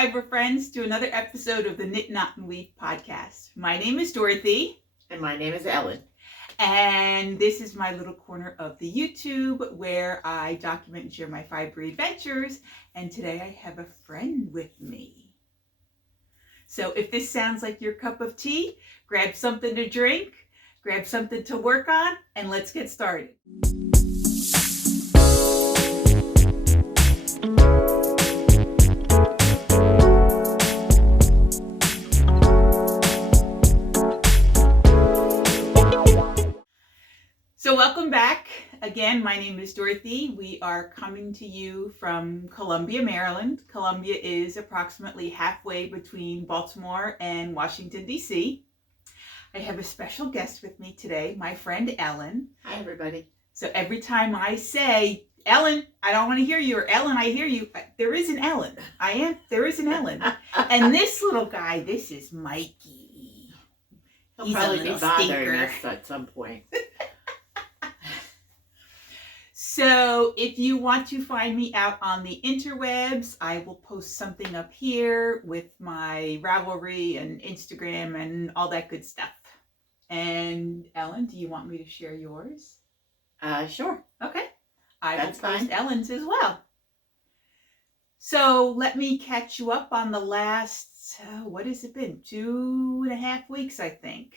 Fiber friends, to another episode of the Knit, Knot, and Weave podcast. My name is Dorothy. And my name is Ellen. And this is my little corner of the YouTube where I document and share my fiber adventures. And today I have a friend with me. So if this sounds like your cup of tea, grab something to drink, grab something to work on, and let's get started. So welcome back. Again, my name is Dorothy. We are coming to you from Columbia, Maryland. Columbia is approximately halfway between Baltimore and Washington, D.C. I have a special guest with me today, my friend Ellen. Hi, everybody. So every time I say, Ellen, I don't want to hear you, or Ellen, I hear you, there is an Ellen. There is an Ellen. And this little guy, this is Mikey. He'll probably be bothering us at some point. So if you want to find me out on the interwebs, I will post something up here with my Ravelry and Instagram and all that good stuff. And Ellen, do you want me to share yours? Sure. Okay. I will That's post fine. Ellen's as well. So let me catch you up on the last, what has it been? 2.5 weeks, I think.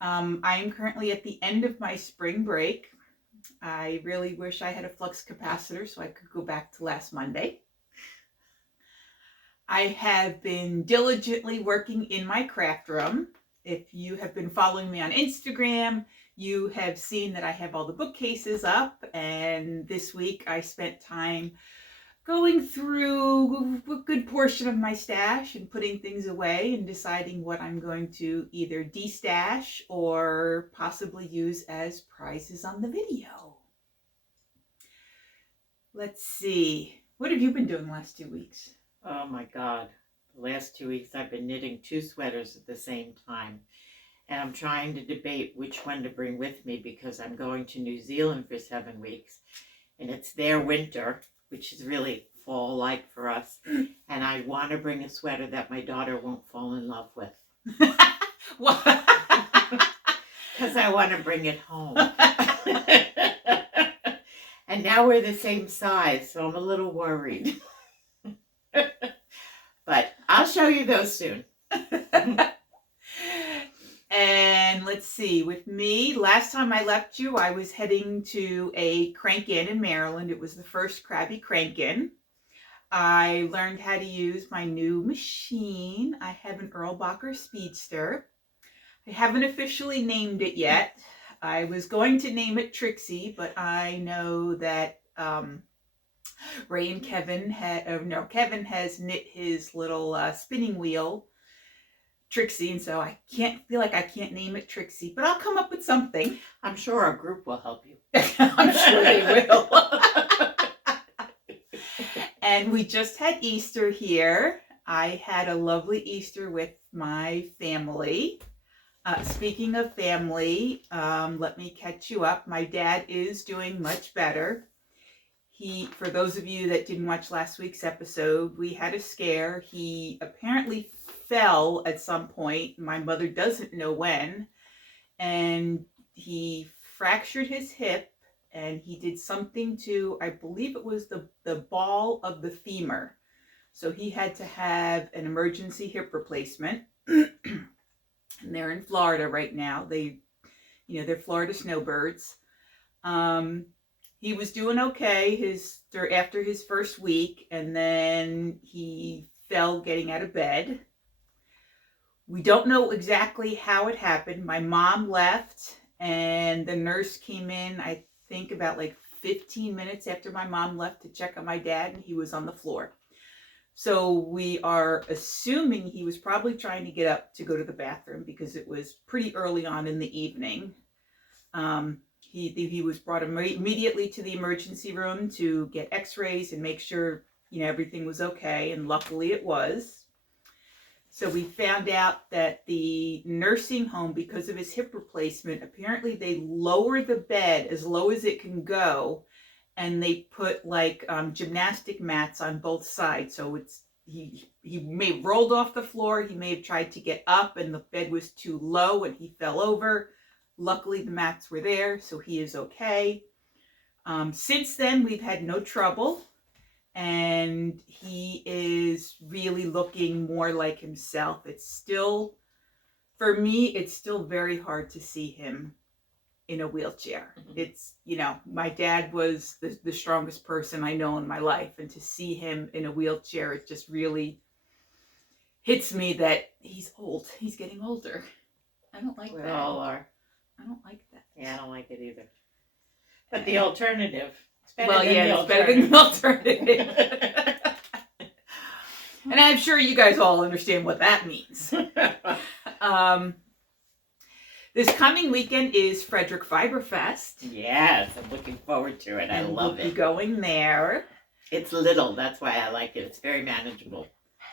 I am currently at the end of my spring break. I really wish I had a flux capacitor so I could go back to last Monday. I have been diligently working in my craft room. If you have been following me on Instagram, you have seen that I have all the bookcases up, and this week I spent time going through a good portion of my stash and putting things away and deciding what I'm going to either de-stash or possibly use as prizes on the video. Let's see. What have you been doing the last 2 weeks? Oh my God. The last 2 weeks I've been knitting 2 sweaters at the same time. And I'm trying to debate which one to bring with me because I'm going to New Zealand for 7 weeks. And it's their winter, which is really fall-like for us. And I want to bring a sweater that my daughter won't fall in love with. Because I want to bring it home. And now we're the same size, so I'm a little worried. But I'll show you those soon. And let's see, with me, last time I left you, I was heading to a crank-in in Maryland. It was the first Crabby crank-in. I learned how to use my new machine. I have an Erlbacher Speedster. I haven't officially named it yet. I was going to name it Trixie, but I know that Ray and Kevin Kevin has knit his little spinning wheel Trixie, and so I feel like I can't name it Trixie, but I'll come up with something. I'm sure our group will help you. I'm sure they will. And we just had Easter here. I had a lovely Easter with my family. Speaking of family, let me catch you up. My dad is doing much better. For those of you that didn't watch last week's episode, we had a scare. He apparently fell at some point. My mother doesn't know when. And he fractured his hip, and he did something to, I believe it was the ball of the femur. So he had to have an emergency hip replacement. And they're in Florida right now. They're Florida snowbirds. He was doing okay after his first week, and then he fell getting out of bed. We don't know exactly how it happened. My mom left, and the nurse came in, I think about 15 minutes after my mom left to check on my dad, and he was on the floor. So we are assuming he was probably trying to get up to go to the bathroom because it was pretty early on in the evening. He was brought immediately to the emergency room to get x-rays and make sure, everything was okay. And luckily it was. So we found out that the nursing home, because of his hip replacement, apparently they lower the bed as low as it can go. And they put gymnastic mats on both sides. So it's he may have rolled off the floor. He may have tried to get up and the bed was too low and he fell over. Luckily, the mats were there, so he is okay. Since then, we've had no trouble, and he is really looking more like himself. It's still, for me, it's still very hard to see him in a wheelchair. It's, my dad was the strongest person I know in my life, and to see him in a wheelchair, it just really hits me that he's old. He's getting older. I don't like that. We all are. I don't like that. Yeah, I don't like it either. But the alternative. It's better than the alternative. And I'm sure you guys all understand what that means. This coming weekend is Frederick Fiber Fest. Yes, I'm looking forward to it. I love We'll it. be going there. It's little. That's why I like it. It's very manageable.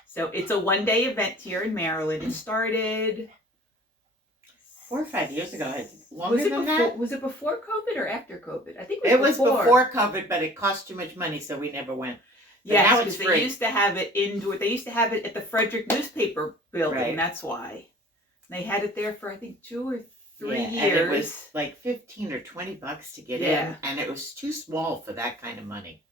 So it's a one-day event here in Maryland. It started 4 or 5 years ago. Longer than that? Was it before COVID or after COVID? I think It was before COVID, but it cost too much money, so we never went. Yes, now it's because free. they used to have it indoor. They used to have it at the Frederick newspaper building. Right. That's why they had it there for I think 2 or 3 years. And it was like $15 or $20 to get in, and it was too small for that kind of money.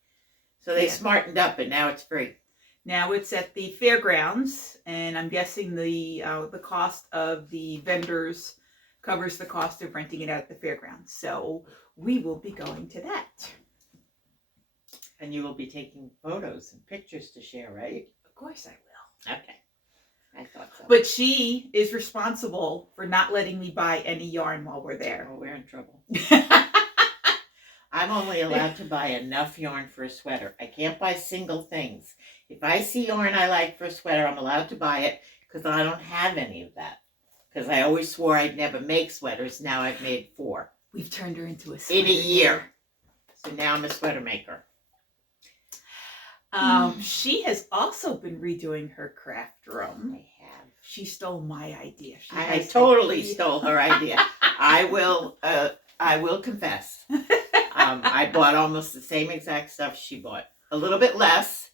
So they smartened up, and now it's free. Now it's at the fairgrounds, and I'm guessing the cost of the vendors covers the cost of renting it out at the fairgrounds. So we will be going to that. And you will be taking photos and pictures to share, right? Of course I will. Okay. I thought so. But she is responsible for not letting me buy any yarn while we're there. Oh, we're in trouble. I'm only allowed to buy enough yarn for a sweater. I can't buy single things. If I see yarn I like for a sweater, I'm allowed to buy it because I don't have any of that. Because I always swore I'd never make sweaters. Now I've made 4. We've turned her into a sweater in a year. So now I'm a sweater maker. She has also been redoing her craft room. I have. She stole my idea. I totally stole her idea. I will confess. I bought almost the same exact stuff she bought. A little bit less,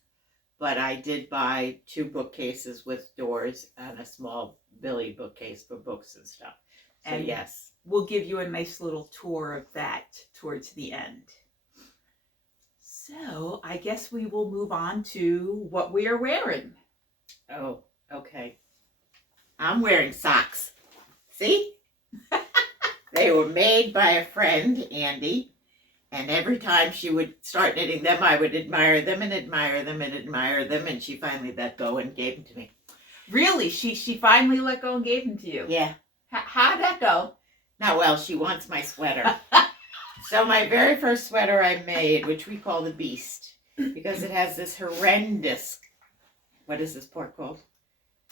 but I did buy 2 bookcases with doors and a small Billy bookcase for books and stuff. So And yes. We'll give you a nice little tour of that towards the end. So I guess we will move on to what we are wearing. Oh, okay. I'm wearing socks. See? They were made by a friend, Andy. And every time she would start knitting them, I would admire them and admire them and admire them. And she finally let go and gave them to me. Really? She finally let go and gave them to you? Yeah. How'd that go? Not well. She wants my sweater. So my very first sweater I made, which we call the Beast, because it has this horrendous, what is this part called?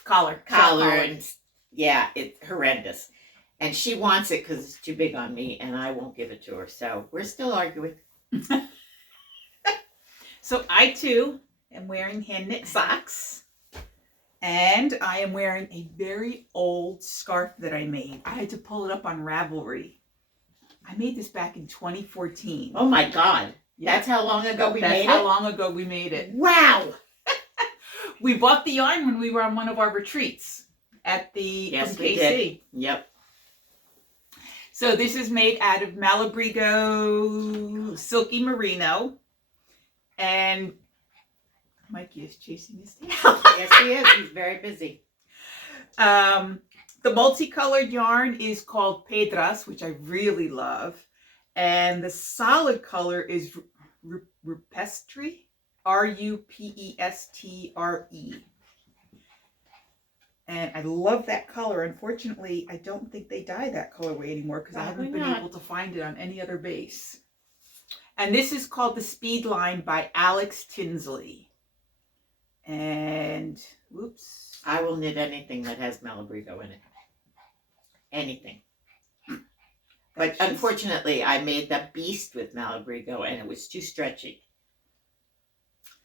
Collar. And yeah, it's horrendous. And she wants it because it's too big on me, and I won't give it to her. So we're still arguing. So I too am wearing hand knit socks, and I am wearing a very old scarf that I made. I had to pull it up on Ravelry. I made this back in 2014. Oh my God. Yeah. That's how long ago we made it? That's how long ago we made it. Wow. We bought the yarn when we were on one of our retreats at the Yes, KC. we did. Yep. So this is made out of Malabrigo Silky Merino. And Mikey is chasing his tail. Yes, he is. He's very busy. The multicolored yarn is called Pedras, which I really love. And the solid color is Rupestre, Rupestre. And I love that color. Unfortunately, I don't think they dye that colorway anymore because I haven't been able to find it on any other base. And this is called the Speed Line by Alex Tinsley. And, whoops. I will knit anything that has Malabrigo in it. Anything. But unfortunately, I made the Beast with Malabrigo and it was too stretchy.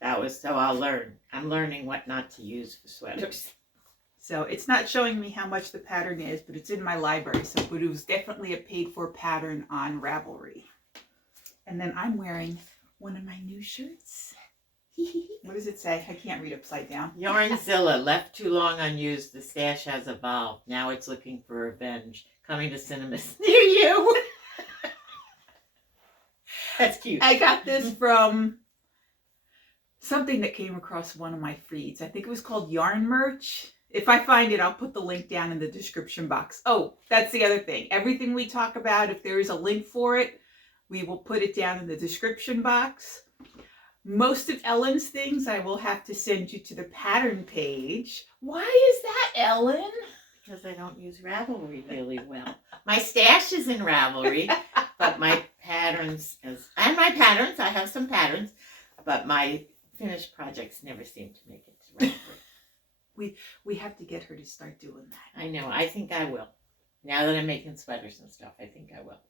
So I'll learn. I'm learning what not to use for sweaters. So it's not showing me how much the pattern is, but it's in my library. So, but it was definitely a paid-for pattern on Ravelry. And then I'm wearing one of my new shirts. What does it say? I can't read upside down. Yarnzilla, left too long unused. The stash has evolved. Now it's looking for revenge. Coming to cinemas near you. That's cute. I got this from something that came across one of my feeds. I think it was called Yarn Merch. If I find it, I'll put the link down in the description box. Oh, that's the other thing. Everything we talk about, if there is a link for it, we will put it down in the description box. Most of Ellen's things, I will have to send you to the pattern page. Why is that, Ellen? Because I don't use Ravelry really well. My stash is in Ravelry, but my patterns, I have some patterns, but my finished projects never seem to make it to Ravelry. We have to get her to start doing that. I know. I think I will. Now that I'm making sweaters and stuff, I think I will.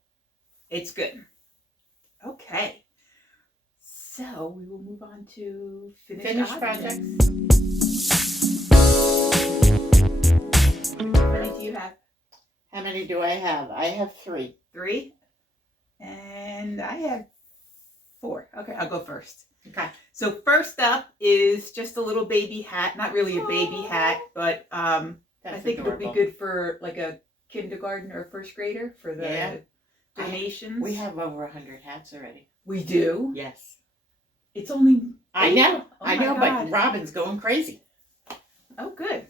It's good. Okay. So we will move on to finished projects. How many do you have? How many do I have? I have 3. 3. And I have 4. Okay, I'll go first. Okay. So first up is just a little baby hat. Not really a baby hat, but I think it'll be good for like a kindergarten or first grader for the donations. We have over 100 hats already. We do? Yes. It's only... I know. Oh I know, my God. but Robin's going crazy. Oh, good.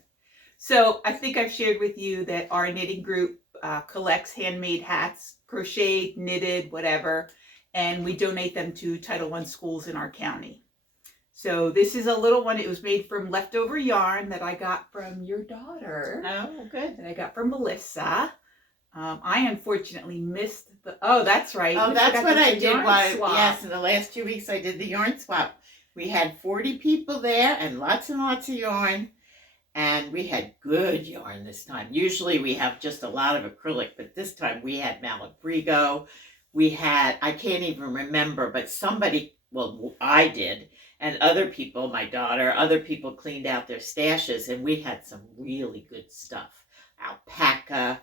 So I think I've shared with you that our knitting group collects handmade hats, crocheted, knitted, whatever, and we donate them to Title I schools in our county. So this is a little one. It was made from leftover yarn that I got from your daughter. Oh, good. That I got from Melissa. I unfortunately missed the... Oh, that's right. Oh, We that's forgot what to I do did. yarn swap. Yes, in the last 2 weeks I did the yarn swap. We had 40 people there and lots of yarn. And we had good yarn this time. Usually we have just a lot of acrylic, but this time we had Malabrigo. We had, I can't even remember, but somebody, well, I did, and other people, my daughter, other people cleaned out their stashes, and we had some really good stuff. Alpaca,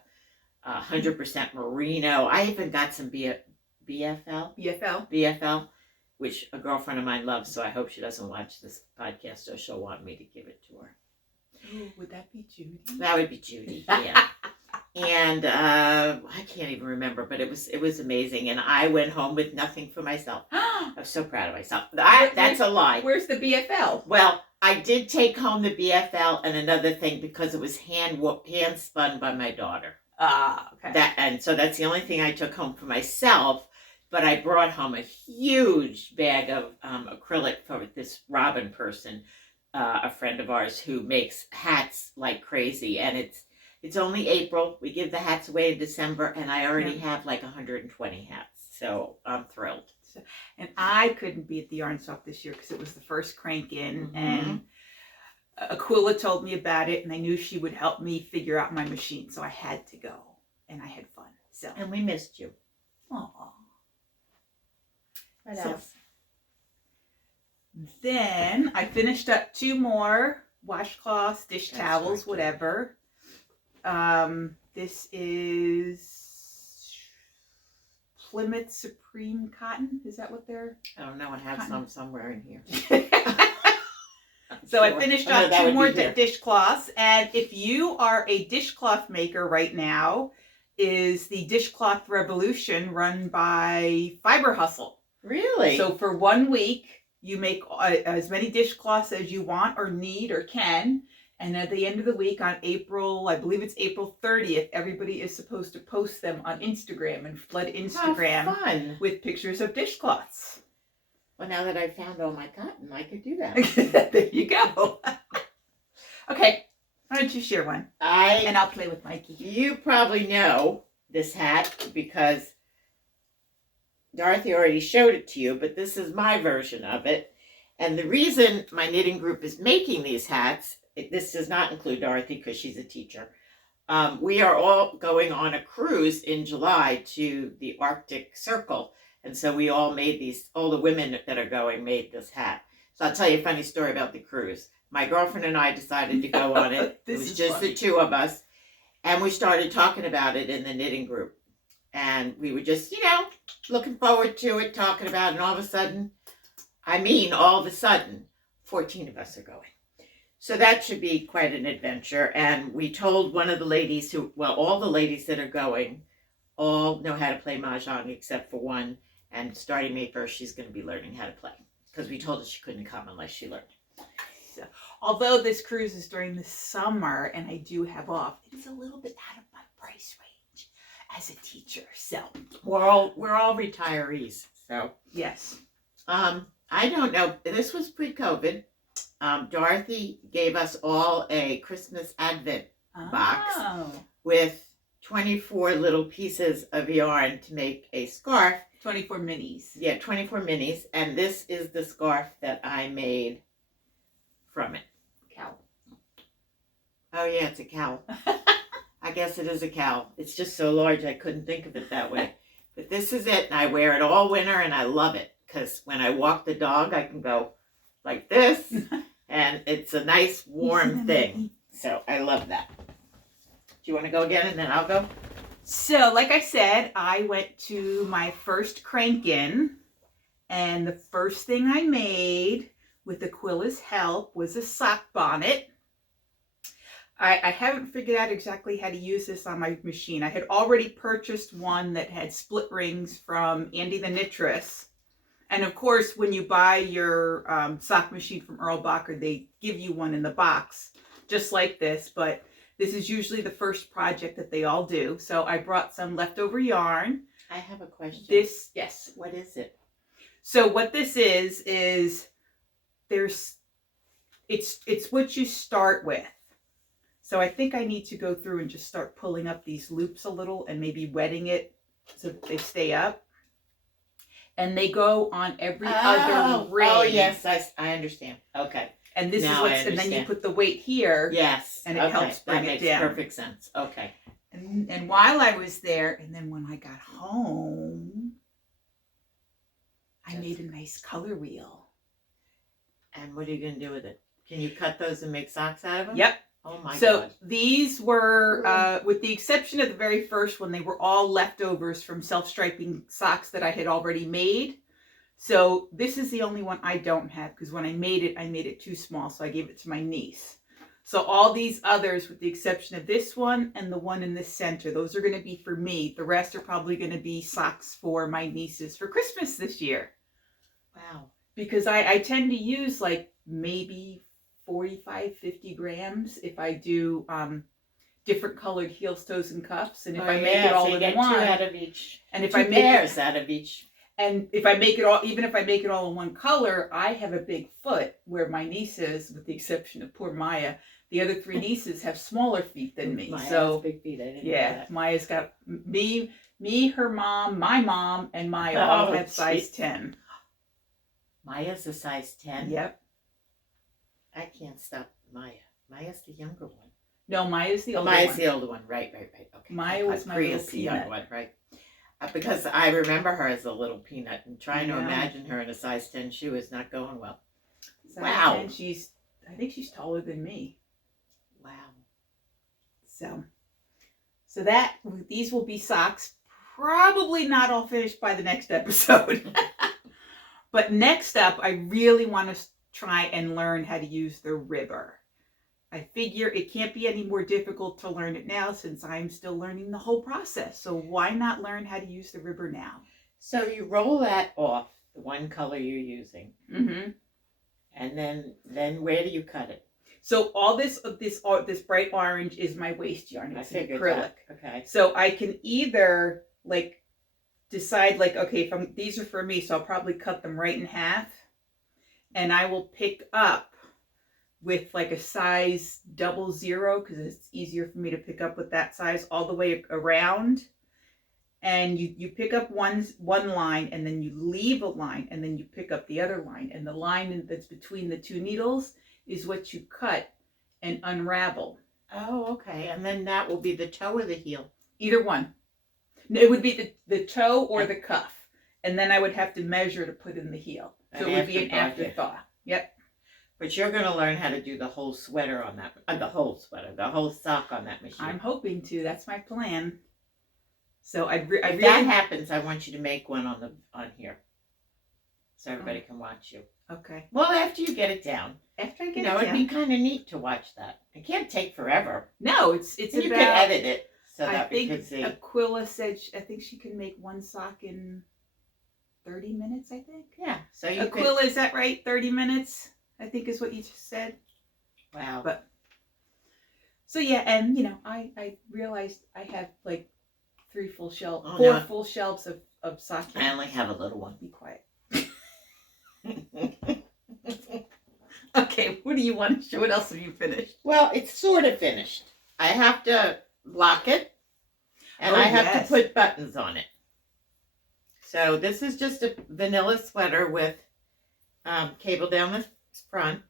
100% merino. I even got some BFL, which a girlfriend of mine loves, so I hope she doesn't watch this podcast, or she'll want me to give it to her. Ooh, would that be Judy? That would be Judy, yeah. And I can't even remember, but it was amazing. And I went home with nothing for myself. I was so proud of myself. That's a lie. Where's the BFL? Well, I did take home the BFL and another thing because it was hand spun by my daughter. Ah, okay. And so that's the only thing I took home for myself. But I brought home a huge bag of acrylic for this Robin person. A friend of ours who makes hats like crazy, and it's only April. We give the hats away in December, and I already have like 120 hats, so I'm thrilled. And I couldn't be at the yarn swap this year because it was the first crank in, and Aquila told me about it, and I knew she would help me figure out my machine, so I had to go, and I had fun. So And we missed you. Aww. What So- else? Then I finished up 2 more washcloths, dish That's towels, right. whatever. This is Plymouth Supreme Cotton. Is that what they're? I don't know. I have Cotton. some somewhere in here. So I Sure. finished Oh, no, up that 2 would more be here. dishcloths. And if you are a dishcloth maker right now, is the Dishcloth Revolution run by Fiber Hustle. Really? So for 1 week, you make as many dishcloths as you want or need or can. And at the end of the week on I believe it's April 30th, everybody is supposed to post them on Instagram and flood Instagram How fun. with pictures of dishcloths. Well, now that I've found all my cotton, I could do that. There you go. Okay, why don't you share one? And I'll play with Mikey. You probably know this hat because Dorothy already showed it to you, but this is my version of it. And the reason my knitting group is making these hats, this does not include Dorothy because she's a teacher. We are all going on a cruise in July to the Arctic Circle. And so we all made all the women that are going made this hat. So I'll tell you a funny story about the cruise. My girlfriend and I decided to go on it. It was just the 2 of us. And we started talking about it in the knitting group. And we were just, looking forward to it, talking about it. And all of a sudden, I mean, all of a sudden, 14 of us are going. So that should be quite an adventure. And we told one of the ladies all the ladies that are going all know how to play Mahjong except for one. And starting May 1st, she's going to be learning how to play. Because we told her she couldn't come unless she learned. So, although this cruise is during the summer and I do have off, it is a little bit out of my price range as a teacher. So we're all retirees. So yes. I don't know. This was pre-COVID. Dorothy gave us all a Christmas Advent box with 24 little pieces of yarn to make a scarf. 24 minis. Yeah, 24 minis. And this is the scarf that I made from it. Cowl. Oh, yeah, it's a cowl. I guess it is a cowl. It's just so large I couldn't think of it that way. But this is it, and I wear it all winter, and I love it. Because when I walk the dog, I can go like this, and it's a nice warm thing. So I love that. Do you want to go again, and then I'll go? So, like I said, I went to my first crank-in, and the first thing I made with Aquila's help was a sock bonnet. I haven't figured out exactly how to use this on my machine. I had already purchased one that had split rings from Andy the Knittress. And of course, when you buy your sock machine from Earl Bacher, they give you one in the box, just like this. But this is usually the first project that they all do. So I brought some leftover yarn. I have a question. Yes. What is it? So what this is it's what you start with. So I think I need to go through and just start pulling up these loops a little and maybe wetting it so that they stay up. And they go on every other ring. Oh, yes, I understand. Okay. And this and then you put the weight here. Yes. And it helps bring it down. That makes perfect sense. Okay. And while I was there, and then when I got home, I made a nice color wheel. And what are you going to do with it? Can you cut those and make socks out of them? Yep. Oh my God. So these were, with the exception of the very first one, they were all leftovers from self-striping socks that I had already made. So this is the only one I don't have because when I made it too small, so I gave it to my niece. So all these others, with the exception of this one and the one in the center, those are going to be for me. The rest are probably going to be socks for my nieces for Christmas this year. Wow. Because I tend to use like maybe 45, 50 grams if I do different colored heels, toes, and cuffs. And if I make it all in one, 2 out of each. And if two I make pairs out of each. And if I make it all, even if I make it all in one color, I have a big foot where my nieces, with the exception of poor Maya, the other 3 nieces have smaller feet than me. Maya so has big feet. I didn't know yeah, that. Maya's got me, her mom, my mom, and Maya all have size 10. Maya's a size 10? Yep. I can't stop Maya. Maya's the younger one. No, Maya's the older Maya's one. the older one. Right. Okay. Maya was my little the young peanut. one, right? Because I remember her as a little peanut, and trying to Yeah. imagine her in a size 10 shoe is not going well. Size Wow. 10, I think she's taller than me. Wow. So these will be socks. Probably not all finished by the next episode. But next up, I really want to try and learn how to use the ribber. I figure it can't be any more difficult to learn it now since I'm still learning the whole process. So why not learn how to use the ribber now? So you roll that off, the one color you're using, Mm-hmm. and then where do you cut it? So all this bright orange is my waste yarn. It's an acrylic. That. Okay. So I can either decide okay, these are for me, so I'll probably cut them right in half, and I will pick up with a size 00 because it's easier for me to pick up with that size all the way around. And you pick up one line, and then you leave a line, and then you pick up the other line, and the line that's between the 2 needles is what you cut and unravel. Oh, okay. And then that will be the toe or the heel? Either one. It would be the toe or the cuff. And then I would have to measure to put in the heel. So it would be an afterthought. Yep. But you're going to learn how to do the whole sweater on that, the whole sock on that machine. I'm hoping to. That's my plan. So if that happens, I want you to make one on here. so everybody can watch you. Okay. Well, after you get it down. After I get You it know, it'd down. be kind of neat to watch that. It can't take forever. No, it's And about. you could edit it so I that we think could see. Aquila said I think she can make one sock in 30 minutes. I think. Yeah. So you Aquila, is that right? 30 minutes. I think is what you just said. Wow. But so yeah, and you know, I realized I have like 3 full shelves, Oh, 4 no. full shelves of sock. I only have a little one. Be quiet. Okay, what do you want to show? What else have you finished? Well, it's sort of finished. I have to block it, and I have to put buttons on it. So this is just a vanilla sweater with cable down the front,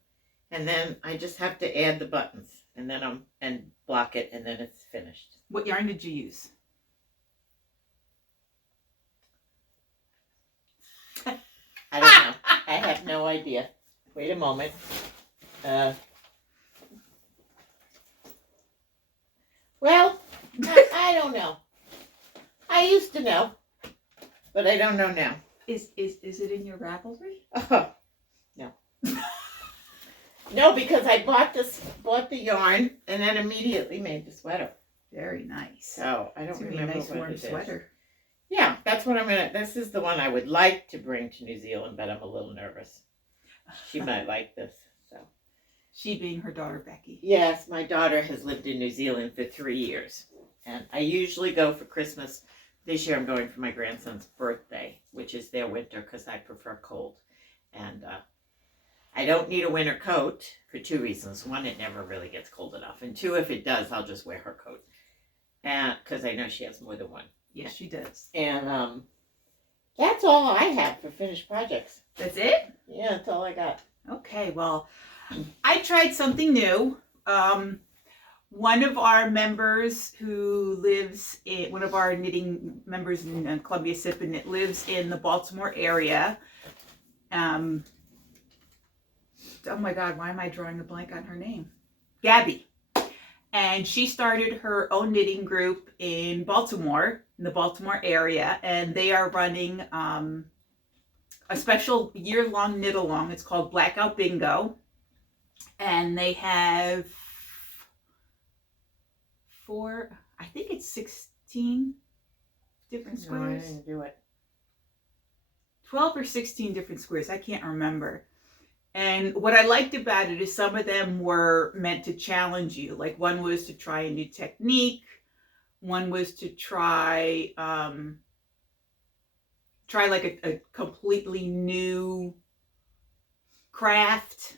and then I just have to add the buttons, and then and block it, and then it's finished. What yarn did you use? I don't know. I have no idea. Wait a moment. Well, I don't know. I used to know, but I don't know now. Is it in your Ravelry? Oh, no. No, because I bought the yarn and then immediately made the sweater. Very nice. So I don't It's gonna be remember a nice what warm it is. sweater. Yeah, that's what this is the one I would like to bring to New Zealand, but I'm a little nervous. She might like this, so. She being her daughter, Becky. Yes, my daughter has lived in New Zealand for 3 years. And I usually go for Christmas. This year I'm going for my grandson's birthday, which is their winter because I prefer cold. And I don't need a winter coat for 2 reasons. 1, it never really gets cold enough. And 2, if it does, I'll just wear her coat. Because I know she has more than one. Yes, she does. And that's all I have for finished projects. That's it? Yeah, that's all I got. Okay, well, I tried something new. One of our members who lives in, one of our knitting members in Columbia SIP, lives in the Baltimore area. Oh my God, why am I drawing a blank on her name? Gabby. And she started her own knitting group in Baltimore, in the Baltimore area, and they are running a special year-long knit-along. It's called Blackout Bingo. And they have I think it's 16 different squares. No, I didn't do it. 12 or 16 different squares. I can't remember. And what I liked about it is some of them were meant to challenge you. Like one was to try a new technique. One was to try like a completely new craft.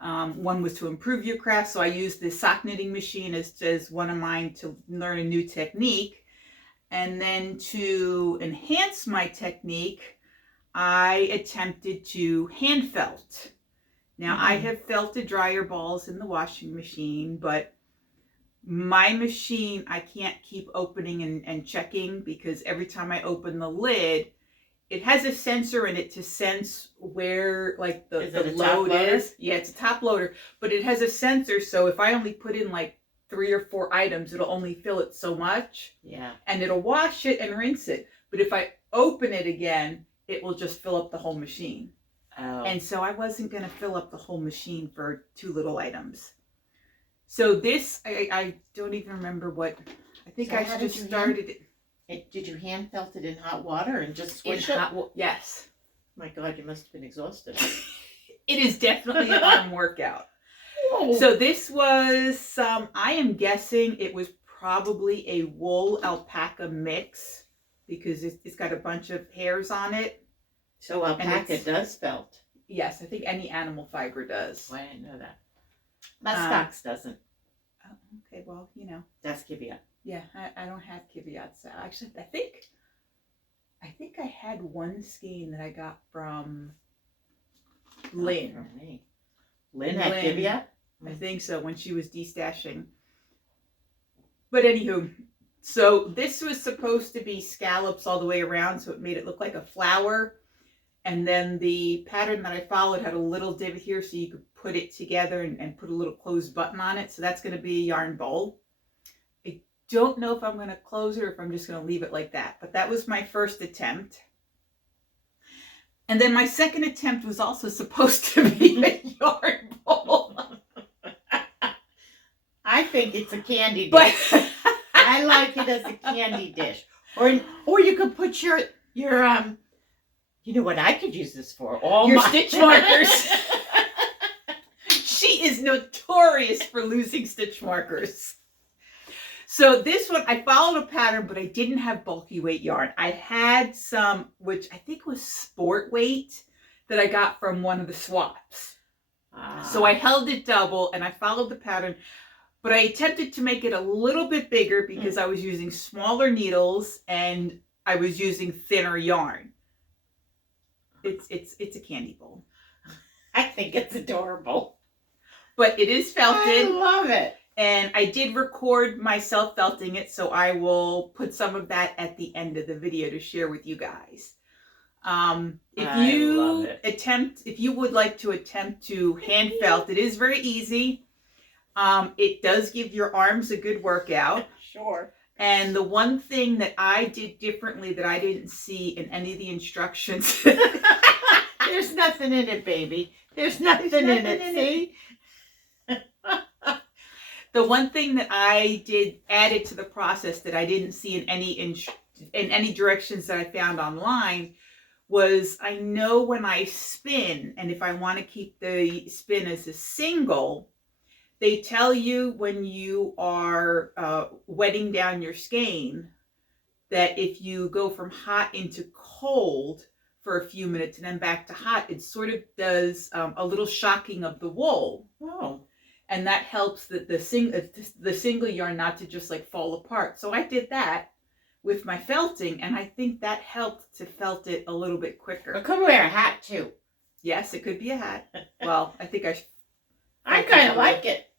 One was to improve your craft. So I used the sock knitting machine as one of mine to learn a new technique. And then to enhance my technique, I attempted to hand felt. Now I have felted dryer balls in the washing machine, but my machine, I can't keep opening and checking because every time I open the lid, it has a sensor in it to sense where like the load is. Yeah, it's a top loader, but it has a sensor. So if I only put in like 3 or 4 items, it'll only fill it so much. Yeah. And it'll wash it and rinse it. But if I open it again, it will just fill up the whole machine. Oh. And so I wasn't going to fill up the whole machine for 2 little items. So this, I don't even remember what, I think I just started it. Did you hand felt it in hot water and just squish it? Yes. My God, you must have been exhausted. It is definitely an arm workout. Whoa. So this was, I am guessing it was probably a wool alpaca mix because it's got a bunch of hairs on it. So alpaca does felt. Yes, I think any animal fiber does. Well, I didn't know that. Muskox doesn't. Oh, okay, well, you know. That's Kiviat. Yeah, I don't have Kiviats. Actually, I think I had one skein that I got from Lynn. Lynn had Kiviat? I think so, when she was destashing. But anywho, so this was supposed to be scallops all the way around, so it made it look like a flower. And then the pattern that I followed had a little divot here so you could put it together and put a little closed button on it. So that's going to be a yarn bowl. I don't know if I'm going to close it or if I'm just going to leave it like that. But that was my first attempt. And then my second attempt was also supposed to be a yarn bowl. I think it's a candy But dish. I like it as a candy dish. Or you could put your you know what I could use this for? All your my stitch markers. She is notorious for losing stitch markers. So this one, I followed a pattern, but I didn't have bulky weight yarn. I had some, which I think was sport weight, that I got from one of the swaps. So I held it double and I followed the pattern, but I attempted to make it a little bit bigger because I was using smaller needles and I was using thinner yarn. It's a candy bowl. I think it's adorable. But it is felted. I love it. And I did record myself felting it, so I will put some of that at the end of the video to share with you guys. If you would like to attempt to hand felt, it is very easy. It does give your arms a good workout. Sure. And the one thing that I did differently that I didn't see in any of the instructions. There's nothing in it, baby. There's nothing in it. See? The one thing that I did added to the process that I didn't see in any directions that I found online was I know when I spin, and if I want to keep the spin as a single, they tell you when you are wetting down your skein that if you go from hot into cold for a few minutes and then back to hot, it sort of does a little shocking of the wool. Oh. And that helps the single yarn not to just like fall apart. So I did that with my felting, and I think that helped to felt it a little bit quicker. I could wear a hat too. Yes, it could be a hat. Well, I think I kind of like it.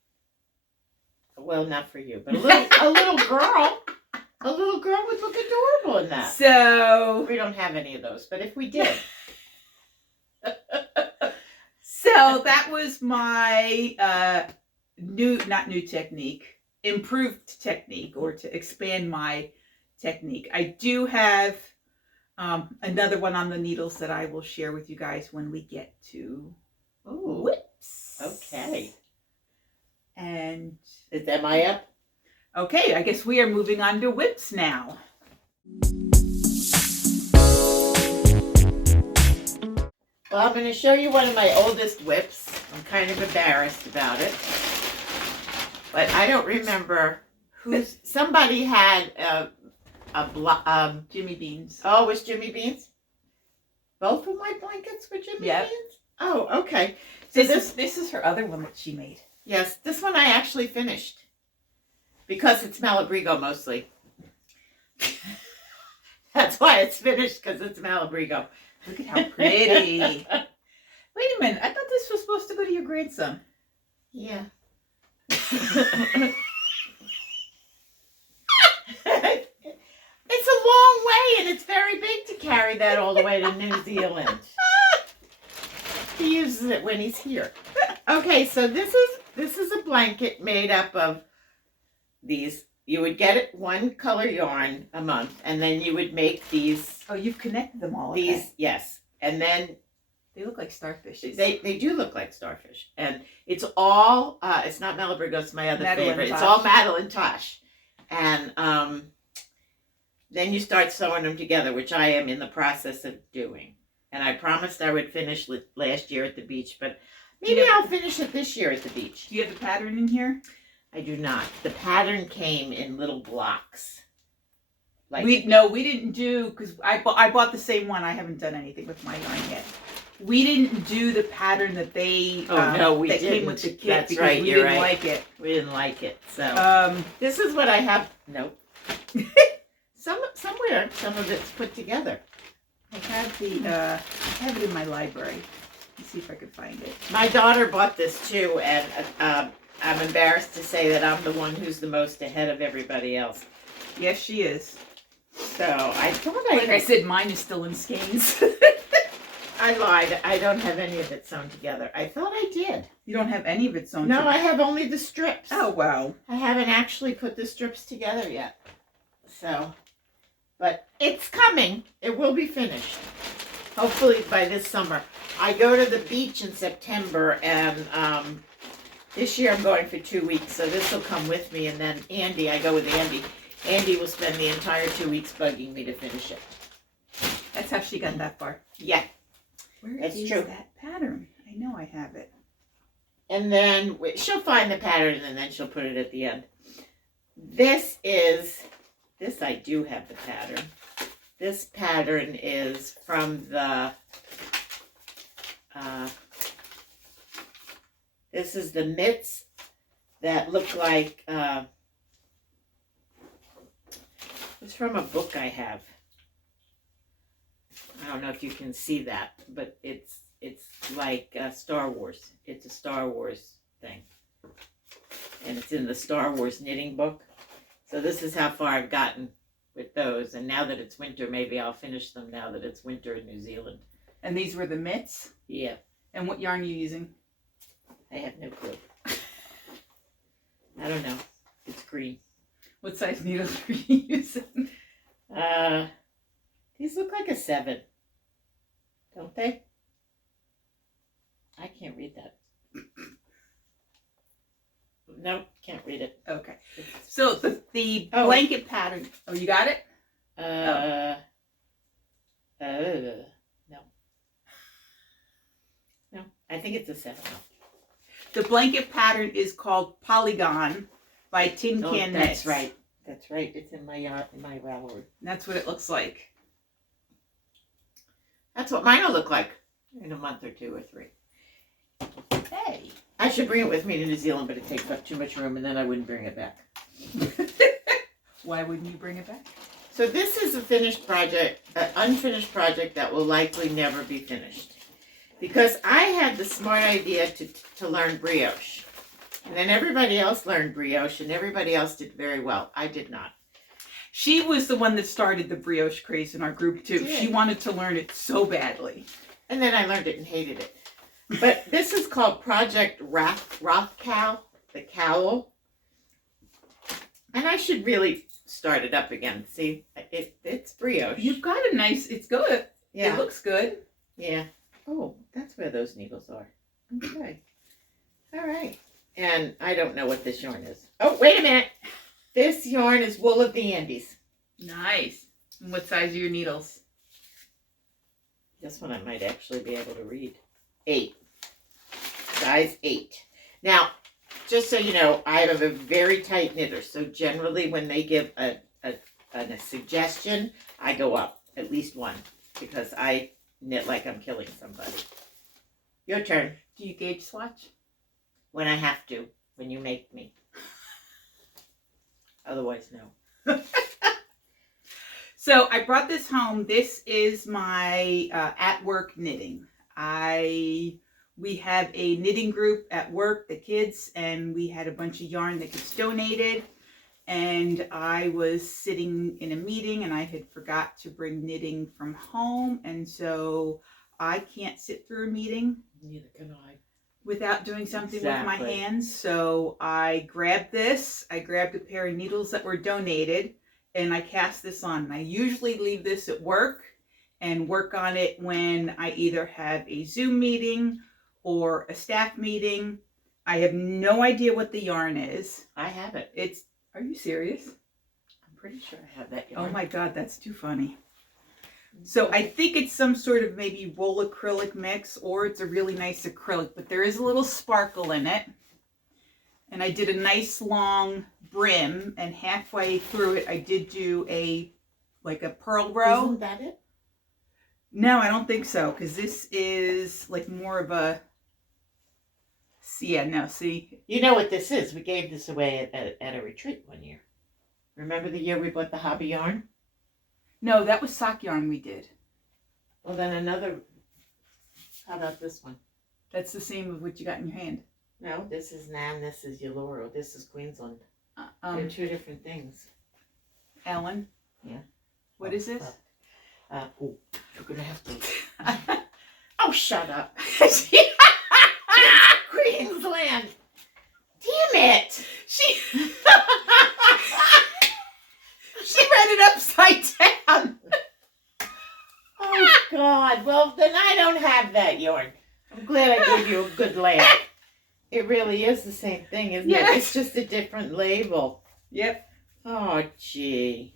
Well, not for you, but a little girl would look adorable in that. So we don't have any of those, but if we did. So that was my improved technique, or to expand my technique. I do have another one on the needles that I will share with you guys when we get to whips. Okay. And am I up? Okay, I guess we are moving on to whips now. Well, I'm going to show you one of my oldest whips. I'm kind of embarrassed about it. But I don't remember somebody had Jimmy Beans. Oh, it was Jimmy Beans? Both of my blankets were Jimmy Beans? Oh, okay. So this is her other one that she made. Yes, this one I actually finished. Because it's Malabrigo mostly. That's why it's finished, because it's Malabrigo. Look at how pretty. Wait a minute. I thought this was supposed to go to your grandson. Yeah. It's a long way, and it's very big to carry that all the way to New Zealand. He uses it when he's here. Okay, so this is a blanket made up of these. You would get it one color yarn a month, and then you would make these. Oh, you've connected them all. These, okay. yes, and then they look like starfish. They do look like starfish, and it's all. It's not Malabrigo. It's my other favorite. Tosh. It's all Madeline Tosh, and then you start sewing them together, which I am in the process of doing. And I promised I would finish last year at the beach, but maybe I'll finish it this year at the beach. Do you have the pattern in here? I do not. The pattern came in little blocks. Like we didn't do, because I bought the same one. I haven't done anything with my yarn yet. We didn't do the pattern that they that came with the kit. That's because right. We You're didn't right. like it. We didn't like it. So this is what I have. Nope. Somewhere some of it's put together. I have I have it in my library. Let's see if I can find it. My daughter bought this too, and I'm embarrassed to say that I'm the one who's the most ahead of everybody else. Yes, she is. So I thought like I said, mine is still in skeins. I lied. I don't have any of it sewn together. I thought I did. You don't have any of it sewn together? No, I have only the strips. Oh, wow. I haven't actually put the strips together yet. So, but it's coming. It will be finished. Hopefully by this summer. I go to the beach in September, and this year I'm going for 2 weeks, so this will come with me. And then I go with Andy. Andy will spend the entire 2 weeks bugging me to finish it. That's how she got that far. Yeah, Where that's is true. that pattern? I know I have it. And then she'll find the pattern, and then she'll put it at the end. This I do have the pattern. This pattern is from the, this is the mitts that look like, it's from a book I have. I don't know if you can see that, but it's like Star Wars. It's a Star Wars thing. And it's in the Star Wars knitting book. So this is how far I've gotten with those. And now that it's winter, maybe I'll finish them now that it's winter in New Zealand. And these were the mitts? Yeah. And what yarn are you using? I have no clue. I don't know. It's green. What size needles are you using? These look like a 7. Don't they? I can't read that. Nope, can't read it. Okay. So the blanket pattern. Oh, you got it? No. No, I think it's a 7. The blanket pattern is called Polygon by Tin Can Knits. That's right. That's right. It's in my gallery. That's what it looks like. That's what mine will look like in a month or 2 or 3. Hey. I should bring it with me to New Zealand, but it takes up too much room, and then I wouldn't bring it back. Why wouldn't you bring it back? So this is a finished project, an unfinished project that will likely never be finished. Because I had the smart idea to learn brioche. And then everybody else learned brioche, and everybody else did very well. I did not. She was the one that started the brioche craze in our group, too. She She wanted to learn it so badly. And then I learned it and hated it. But this is called Project Rothcowl, the cowl. And I should really start it up again. See, it's brioche. You've got a nice, it's good. Yeah. It looks good. Yeah. Oh, that's where those needles are. Okay. All right. And I don't know what this yarn is. Oh, wait a minute. This yarn is Wool of the Andes. Nice. And what size are your needles? This one I might actually be able to read. 8. Size 8. Now, just so you know, I have a very tight knitter. So generally when they give a suggestion, I go up at least 1. Because I knit like I'm killing somebody. Your turn. Do you gauge swatch? When I have to. When you make me. Otherwise, no. So I brought this home. This is my at-work knitting. We have a knitting group at work, the kids, and we had a bunch of yarn that gets donated. And I was sitting in a meeting and I had forgot to bring knitting from home. And so I can't sit through a meeting. Neither can I. Without doing something with my Exactly. hands. So I grabbed this. I grabbed a pair of needles that were donated and I cast this on. And I usually leave this at work and work on it when I either have a Zoom meeting or a staff meeting. I have no idea what the yarn is. I have it. Are you serious? I'm pretty sure I have that yarn. Oh my God, that's too funny. So I think it's some sort of maybe wool acrylic mix, or it's a really nice acrylic, but there is a little sparkle in it. And I did a nice long brim, and halfway through it I did do a pearl row. Isn't that it? No, I don't think so, because this is like more of a, yeah, no, see. You know what this is? We gave this away at a retreat one year. Remember the year we bought the hobby yarn? No, that was sock yarn we did. Well, then another. How about this one? That's the same of what you got in your hand. No, this is Nan. This is Yelloro. This is Queensland. They're 2 different things. Ellen? Yeah. What is this? Oh, you're gonna have to. Oh, shut up. Queensland. Damn it. She read it upside down. Oh God. Well, then I don't have that yarn. I'm glad I gave you a good laugh. It really is the same thing, isn't it? It's just a different label. Yep. Oh, gee.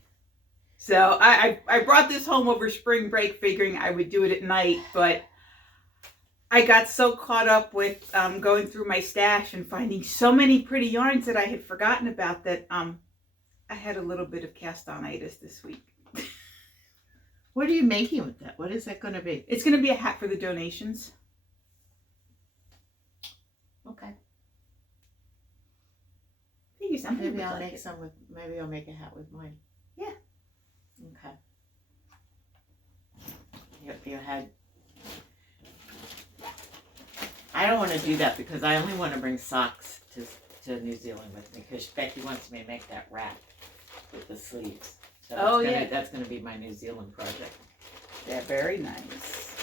So I brought this home over spring break figuring I would do it at night, but I got so caught up with going through my stash and finding so many pretty yarns that I had forgotten about that I had a little bit of Castonitis this week. What are you making with that? What is that going to be? It's going to be a hat for the donations. Okay. Maybe something. Maybe I'll make some with. Maybe I'll make a hat with mine. Yeah. Okay. You had. I don't want to do that because I only want to bring socks to New Zealand with me because Becky wants me to make that wrap with the sleeves. So that's going to be my New Zealand project. Yeah, very nice.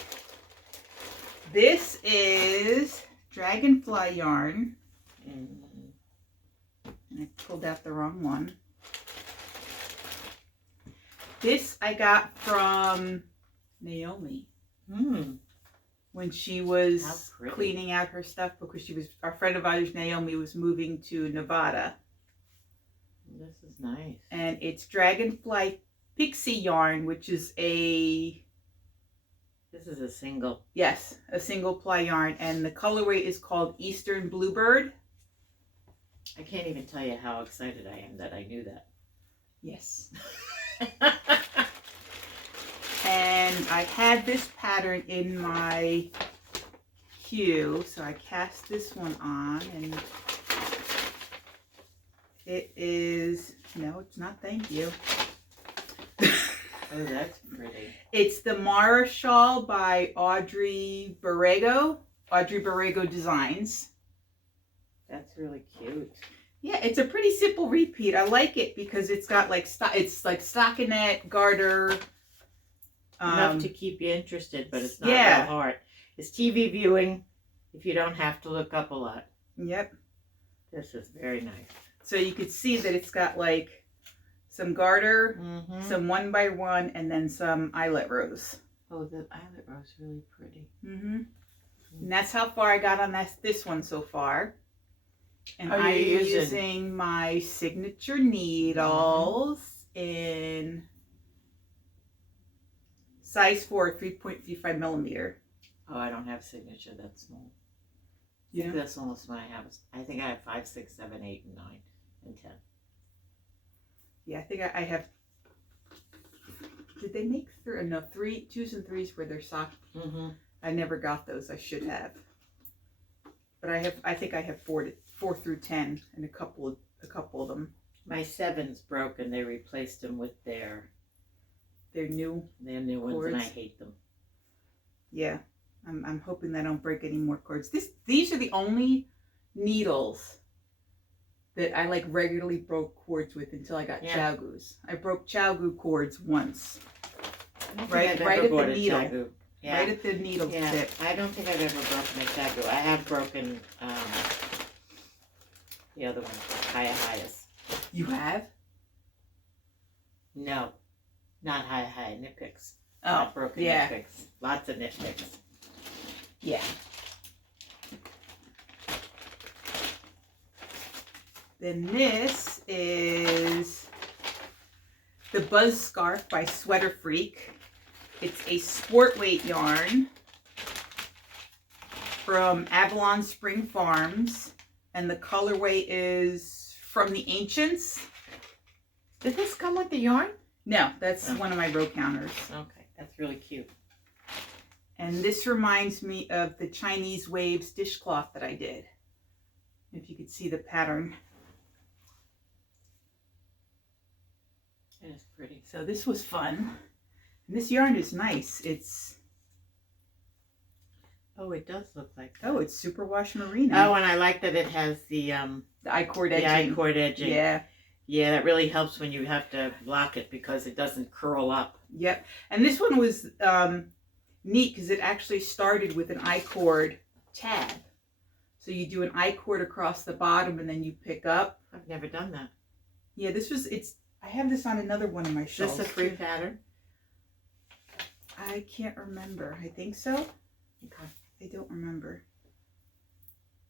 This is Dragonfly yarn. And I pulled out the wrong one. This I got from Naomi. When she was cleaning out her stuff because our friend of ours, Naomi, was moving to Nevada. This is nice. And it's Dragonfly Pixie yarn, which is this is a single. Yes, a single ply yarn. And the colorway is called Eastern Bluebird. I can't even tell you how excited I am that I knew that. Yes. And I had this pattern in my queue, so I cast this one on, and it is, no, it's not, thank you. Oh, that's pretty. It's the Mara Shawl by Audrey Borrego Designs. That's really cute. Yeah, it's a pretty simple repeat. I like it because it's got like, it's like stockinette, garter. Enough to keep you interested, but it's not real hard. It's TV viewing if you don't have to look up a lot. Yep. This is very nice. So you could see that it's got like some garter, some 1x1, and then some eyelet rows. Oh, the eyelet row is really pretty. And that's how far I got on this one so far. And I'm using my signature needles in size 4, 3.35 millimeter. Oh, I don't have signature that small. Yeah. That's almost what I have. I think I have 5, 6, 7, 8, and 9, and 10. Yeah, I think I have. Did they make 2s and 3s where they're soft? I never got those. I should have. But I think I have 4 through 10, and a couple of them. My 7's broken. They replaced them with their new ones, cords. And I hate them. Yeah, I'm hoping they don't break any more cords. These are the only needles that I like regularly broke cords with until I got Chowgoos. I broke Chowgoo cords once. Right at the needle. Yeah. Right at the needle tip. I don't think I've ever broken a Chowgoo. I have broken the other one, Hias. You have? No. Not high nitpicks. Oh, not broken nitpicks. Lots of nitpicks. Yeah. Then this is the Buzz Scarf by Sweater Freak. It's a sport weight yarn from Avalon Spring Farms. And the colorway is From the Ancients. Did this come with the yarn? No, that's one of my row counters. Okay, that's really cute. And this reminds me of the Chinese Waves dishcloth that I did. If you could see the pattern. It is pretty. So this was fun. And this yarn is nice. It's... Oh, it does look like that. Oh, it's superwash merino. Oh, and I like that it has the I-cord edging. The I-cord edging. Yeah. Yeah, that really helps when you have to block it because it doesn't curl up. Yep. And this one was neat because it actually started with an I-cord tab. So you do an I-cord across the bottom and then you pick up. I've never done that. Yeah, I have this on another one of my shelves. Is this a free pattern? I can't remember. I think so. Okay. I don't remember.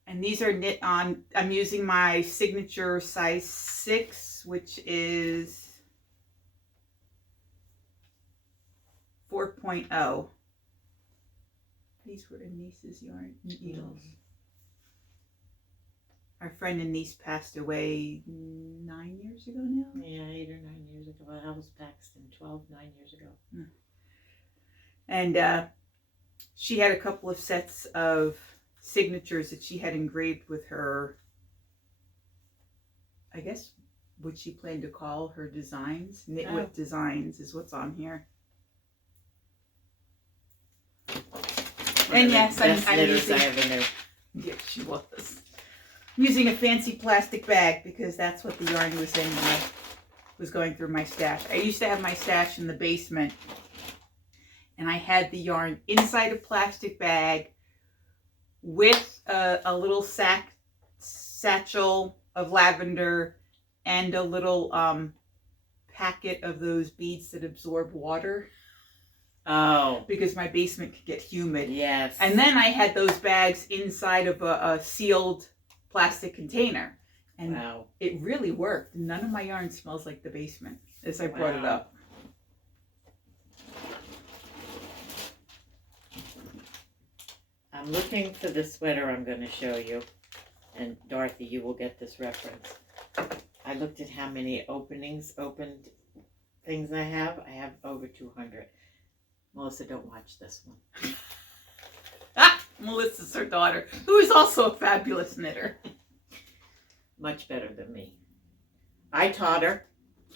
And these are knit on, I'm using my signature size 6, which is 4.0. These were Anissa's yarn needles. Our friend Anise passed away 9 years ago now. Yeah, 8 or 9 years ago. Well, I was Paxton 9 years ago. And she had a couple of sets of signatures that she had engraved with her, I guess, what she planned to call her designs. Knitwit Designs is what's on here. And yes, I'm using, I ever knew. yeah, she was. I'm using a fancy plastic bag because that's what the yarn was in when I was going through my stash. I used to have my stash in the basement, and I had the yarn inside a plastic bag with a little satchel of lavender and a little packet of those beads that absorb water. Oh. Because my basement could get humid. Yes. And then I had those bags inside of a sealed plastic container. And wow. It really worked. None of my yarn smells like the basement as I brought it up. I'm looking for the sweater I'm going to show you. And Dorothy, you will get this reference. I looked at how many opened things I have. I have over 200. Melissa, don't watch this one. Melissa's her daughter, who is also a fabulous knitter. Much better than me. I taught her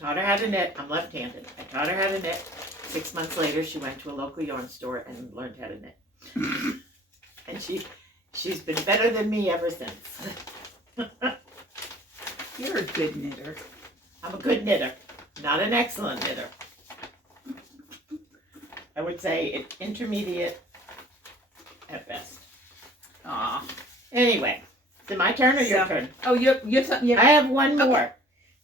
how to knit. I'm left-handed. I taught her how to knit. 6 months later, she went to a local yarn store and learned how to knit. And she's been better than me ever since. You're a good knitter. I'm a good knitter, not an excellent knitter. I would say intermediate at best. Aw. Anyway, is it my turn or your turn? Oh, you're something. I have one more.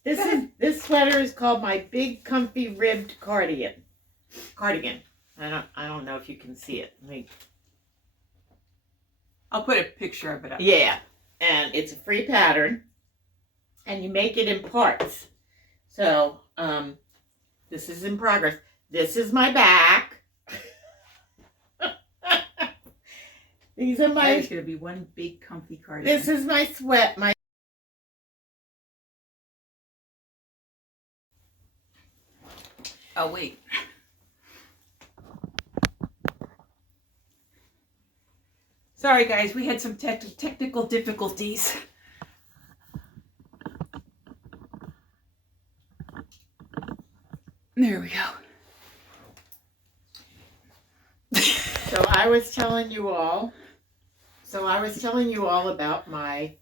This sweater is called my Big Comfy Ribbed Cardigan. I don't know if you can see it. I'll put a picture of it up. Yeah, and it's a free pattern, and you make it in parts. So this is in progress. This is my back. These are my. It's gonna be one big comfy cardigan. This is my sweat. Oh wait. Sorry guys, we had some technical difficulties. There we go. So I was telling you all about my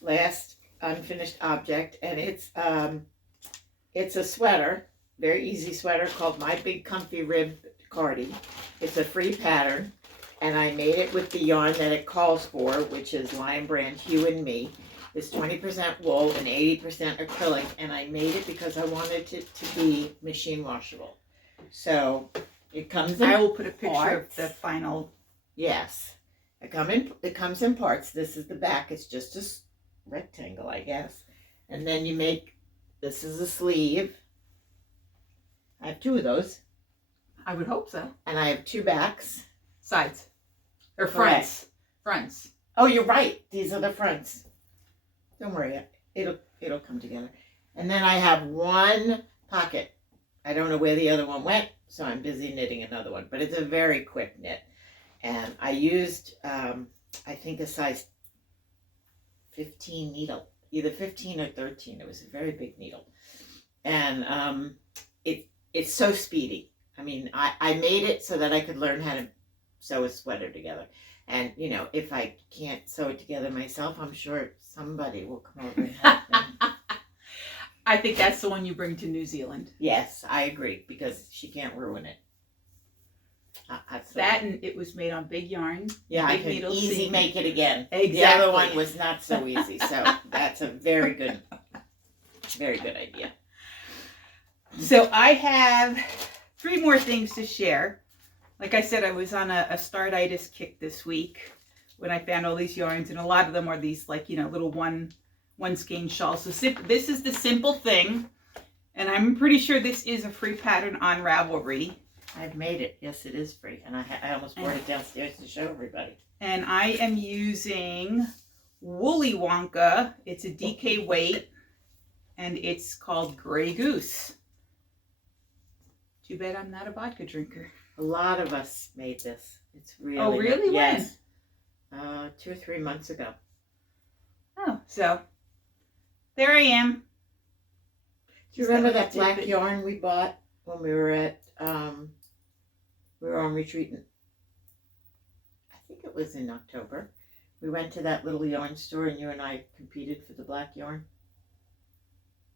last unfinished object, and it's a sweater, very easy sweater called My Big Comfy Ribbed Cardi. It's a free pattern, and I made it with the yarn that it calls for, which is Lion Brand Hue and Me. It's 20% wool and 80% acrylic, and I made it because I wanted it to be machine washable. So it comes in I will put a picture parts. of the final. Yes. It comes in parts. This is the back. It's just a rectangle, I guess. And then you make, this is a sleeve. I have 2 of those. I would hope so. And I have 2 backs. Sides. Or fronts. Fronts. Oh, you're right. These are the fronts. Don't worry. It'll come together. And then I have 1 pocket. I don't know where the other one went, so I'm busy knitting another one. But it's a very quick knit. And I used, I think, a size 15 needle. Either 15 or 13. It was a very big needle. And it's so speedy. I mean, I made it so that I could learn how to sew a sweater together. And, you know, if I can't sew it together myself, I'm sure somebody will come over and help me. I think that's the one you bring to New Zealand. Yes, I agree, because she can't ruin it. That, and it was made on big yarn. Yeah, big I could needles, easy make it again. Exactly. The other one was not so easy, so that's a very good idea. So I have 3 more things to share. Like I said, I was on a Castonitis kick this week when I found all these yarns, and a lot of them are these like, you know, little one skein shawls. So this is the Simple Thing, and I'm pretty sure this is a free pattern on Ravelry. I've made it. Yes, it is free, and I almost brought it downstairs to show everybody. And I am using Woolly Wonka. It's a DK weight, and it's called Grey Goose. Too bad I'm not a vodka drinker. A lot of us made this. It's really. Oh, really? Yes. 2 or 3 months ago. Oh, so there I am. Do you remember that black yarn we bought when we were at we were on retreat in, I think it was in October. We went to that little yarn store and you and I competed for the black yarn.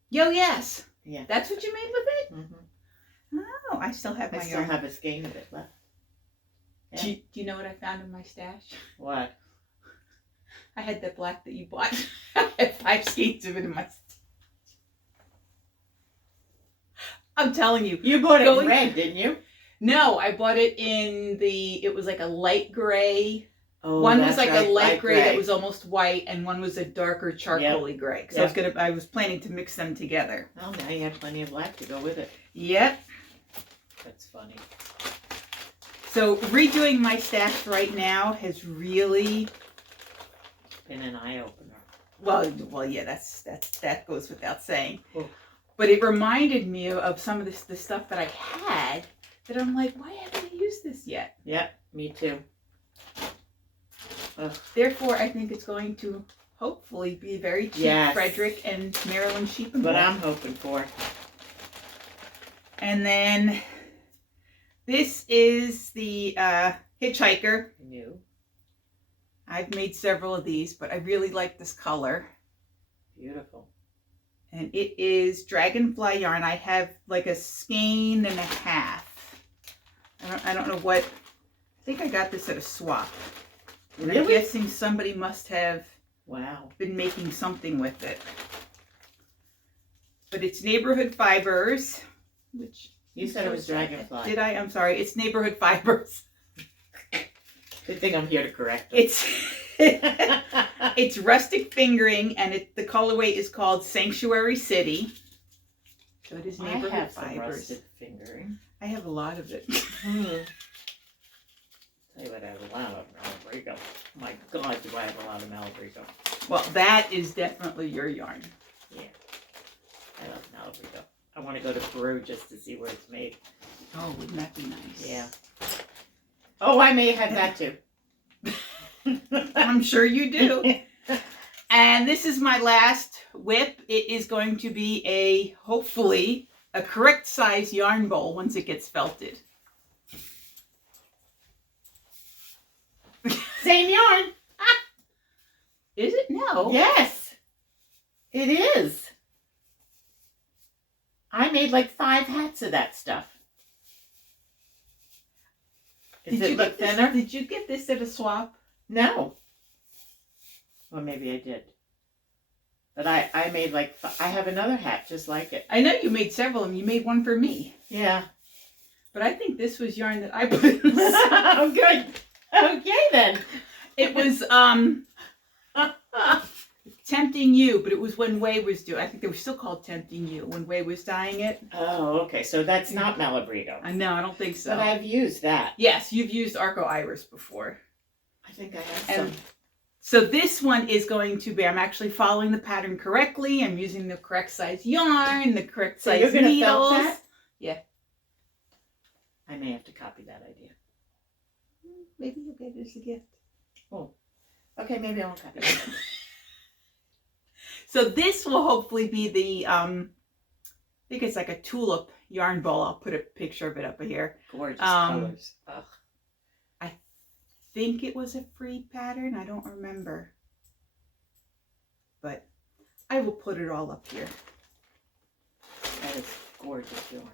Yo, yes. Yeah. That's what you made with it? Mm-hmm. Oh, I still have my I still yarn. have a skein of it left. Yeah. Do you know what I found in my stash? What? I had that black that you bought. I had 5 skeins of it in my stash. I'm telling you. You bought it in red, didn't you? No, I bought it in it was like a light gray. Oh, one was like right, a light gray that was almost white, and one was a darker charcoaly gray. Because I was planning to mix them together. Well, now you have plenty of black to go with it. Yep. That's funny. So redoing my stash right now has really been an eye opener. Well, yeah, that goes without saying. Cool. But it reminded me of some of the stuff that I had that I'm like, why haven't I used this yet? Yep, me too. Ugh. Therefore, I think it's going to hopefully be very cheap. Yes. Frederick and Maryland sheep and what wool. I'm hoping for. And then this is the Hitchhiker. New. I've made several of these, but I really like this color. Beautiful. And it is Dragonfly yarn. I have like a skein and a half. I don't know what. I think I got this at a swap. And Really? I'm guessing somebody must have been making something with it. But it's Neighborhood Fibers, which you said it was Dragonfly. Did I? I'm sorry. It's Neighborhood Fibers. Good thing I'm here to correct them. It's rustic fingering, and the colorway is called Sanctuary City. So it is Neighborhood I have Fibers. some rustic fingering. I have a lot of it. Tell you what, I have a lot of Malabrigo. My God, do I have a lot of Malabrigo. Well, that is definitely your yarn. Yeah. I love Malabrigo. I want to go to Peru just to see where it's made. Oh, wouldn't that be nice? Yeah. Oh, I may have that too. I'm sure you do. And this is my last whip. It is going to be hopefully, a correct size yarn bowl once it gets felted. Same yarn. Is it? No. Yes. It is. I made like 5 hats of that stuff. Does it look thinner? Did you get this at a swap? No. Well, maybe I did. But I made like, I have another hat just like it. I know you made several of them. You made one for me. Yeah. But I think this was yarn that I put in the Oh, good. Okay, then. It was Tempting You, but it was when Way was doing. I think they were still called Tempting You when Way was dyeing it. Oh, okay. So that's not Malabrigo. No, I don't think so. But I've used that. Yes, you've used Arco Iris before. I think I have some. So this one is going to be, I'm actually following the pattern correctly. I'm using the correct size yarn, the correct size you're gonna needles. felt that? Yeah. I may have to copy that idea. Maybe you'll get it as a gift. Oh. Okay, maybe I won't copy it. So this will hopefully be the, I think it's like a tulip yarn bowl. I'll put a picture of it up here. Gorgeous colors. Ugh. I think it was a free pattern. I don't remember. But I will put it all up here. That is gorgeous yarn.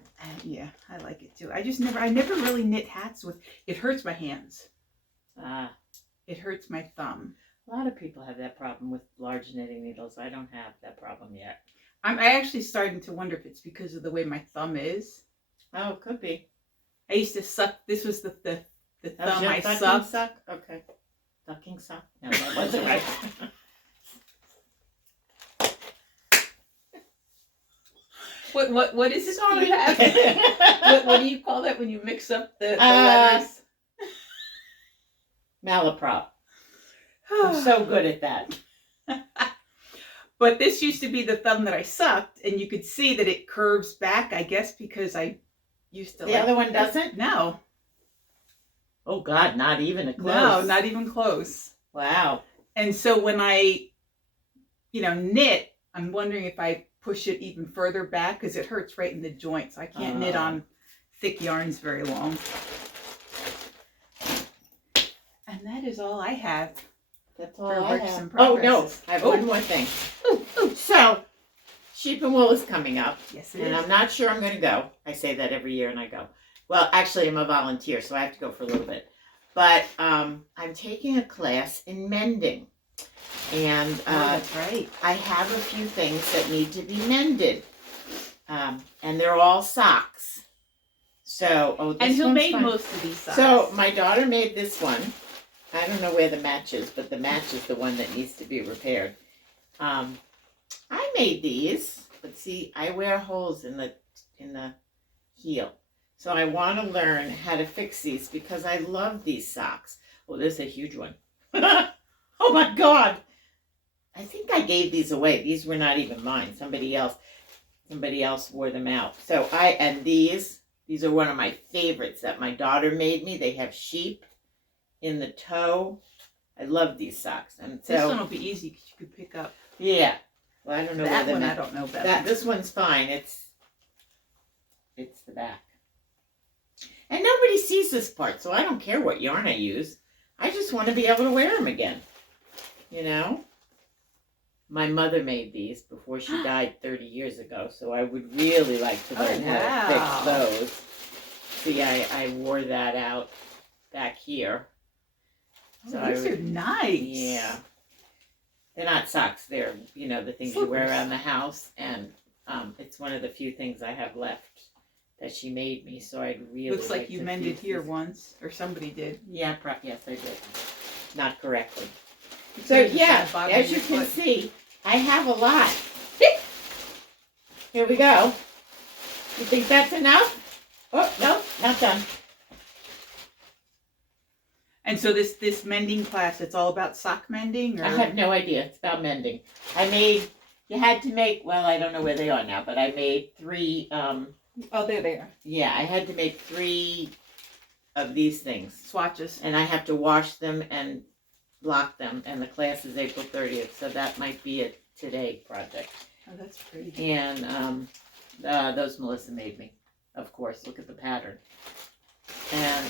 Yeah, I like it too. I never really knit hats with, it hurts my hands. It hurts my thumb. A lot of people have that problem with large knitting needles. I don't have that problem yet. I'm actually starting to wonder if it's because of the way my thumb is. Oh, it could be. I used to suck. This was the That was thumb your I sucking sucked. suck? Okay. Sucking suck? No, that wasn't right. What is it Sorry. you have? what do you call that when you mix up the letters? Malaprop. I'm so good at that. But this used to be the thumb that I sucked, and you could see that it curves back, I guess, because I used to The other one doesn't? No. Oh, God, not even a close. No, not even close. Wow. And so when I, knit, I'm wondering if I push it even further back because it hurts right in the joints. I can't knit on thick yarns very long. And that is all I have. That's all I have. Oh, no, I have one more thing. So, Sheep and Wool is coming up. Yes, it and is. I'm not sure I'm going to go. I say that every year and I go. Well, actually, I'm a volunteer, so I have to go for a little bit. But I'm taking a class in mending. And that's right. I have a few things that need to be mended. And they're all socks. So, and who made most of these socks? So, my daughter made this one. I don't know where the match is, but the match is the one that needs to be repaired. I made these, but see, I wear holes in the heel. So I want to learn how to fix these because I love these socks. Oh, there's a huge one. Oh my God. I think I gave these away. These were not even mine. Somebody else wore them out. So these are one of my favorites that my daughter made me. They have sheep in the toe. I love these socks. And so this one will be easy because you could pick up. Yeah. Well, I don't know that one. I don't know better. This one's fine. It's the back. And nobody sees this part, so I don't care what yarn I use. I just want to be able to wear them again. My mother made these before she died 30 years ago, so I would really like to learn how to fix those. See, I wore that out back here. So these are nice. Yeah. They're not socks. They're, the things you wear around the house. And it's one of the few things I have left that she made me. So I'd really Looks like you mended here once, or somebody did. Yeah, yes, I did. Not correctly. So, yeah, as you can see, I have a lot. Here we go. You think that's enough? Oh, no, not done. And so this mending class, it's all about sock mending? Or? I have no idea. It's about mending. You had to make, well, I don't know where they are now, but I made 3. Oh, there they are. Yeah, I had to make 3 of these things. Swatches. And I have to wash them and block them. And the class is April 30th, so that might be a today project. Oh, that's pretty. And those Melissa made me, of course. Look at the pattern. And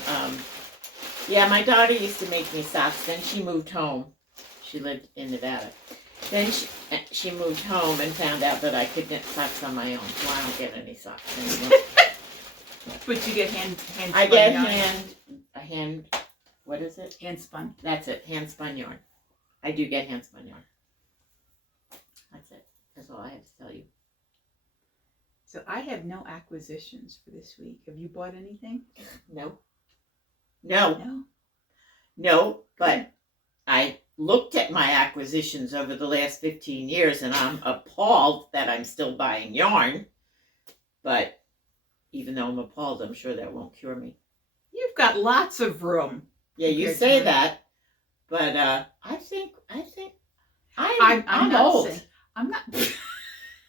yeah, my daughter used to make me socks. Then she moved home. She lived in Nevada. Then she moved home and found out that I could knit socks on my own, so I don't get any socks anymore. But you get hand spun I get yarn. What is it? Hand spun. That's it, hand spun yarn. I do get hand spun yarn. That's it. That's all I have to tell you. So I have no acquisitions for this week. Have you bought anything? No, but I looked at my acquisitions over the last 15 years and I'm appalled that I'm still buying yarn. But even though I'm appalled, I'm sure that won't cure me. You've got lots of room. Yeah, you say that, but I think I'm old. I'm not.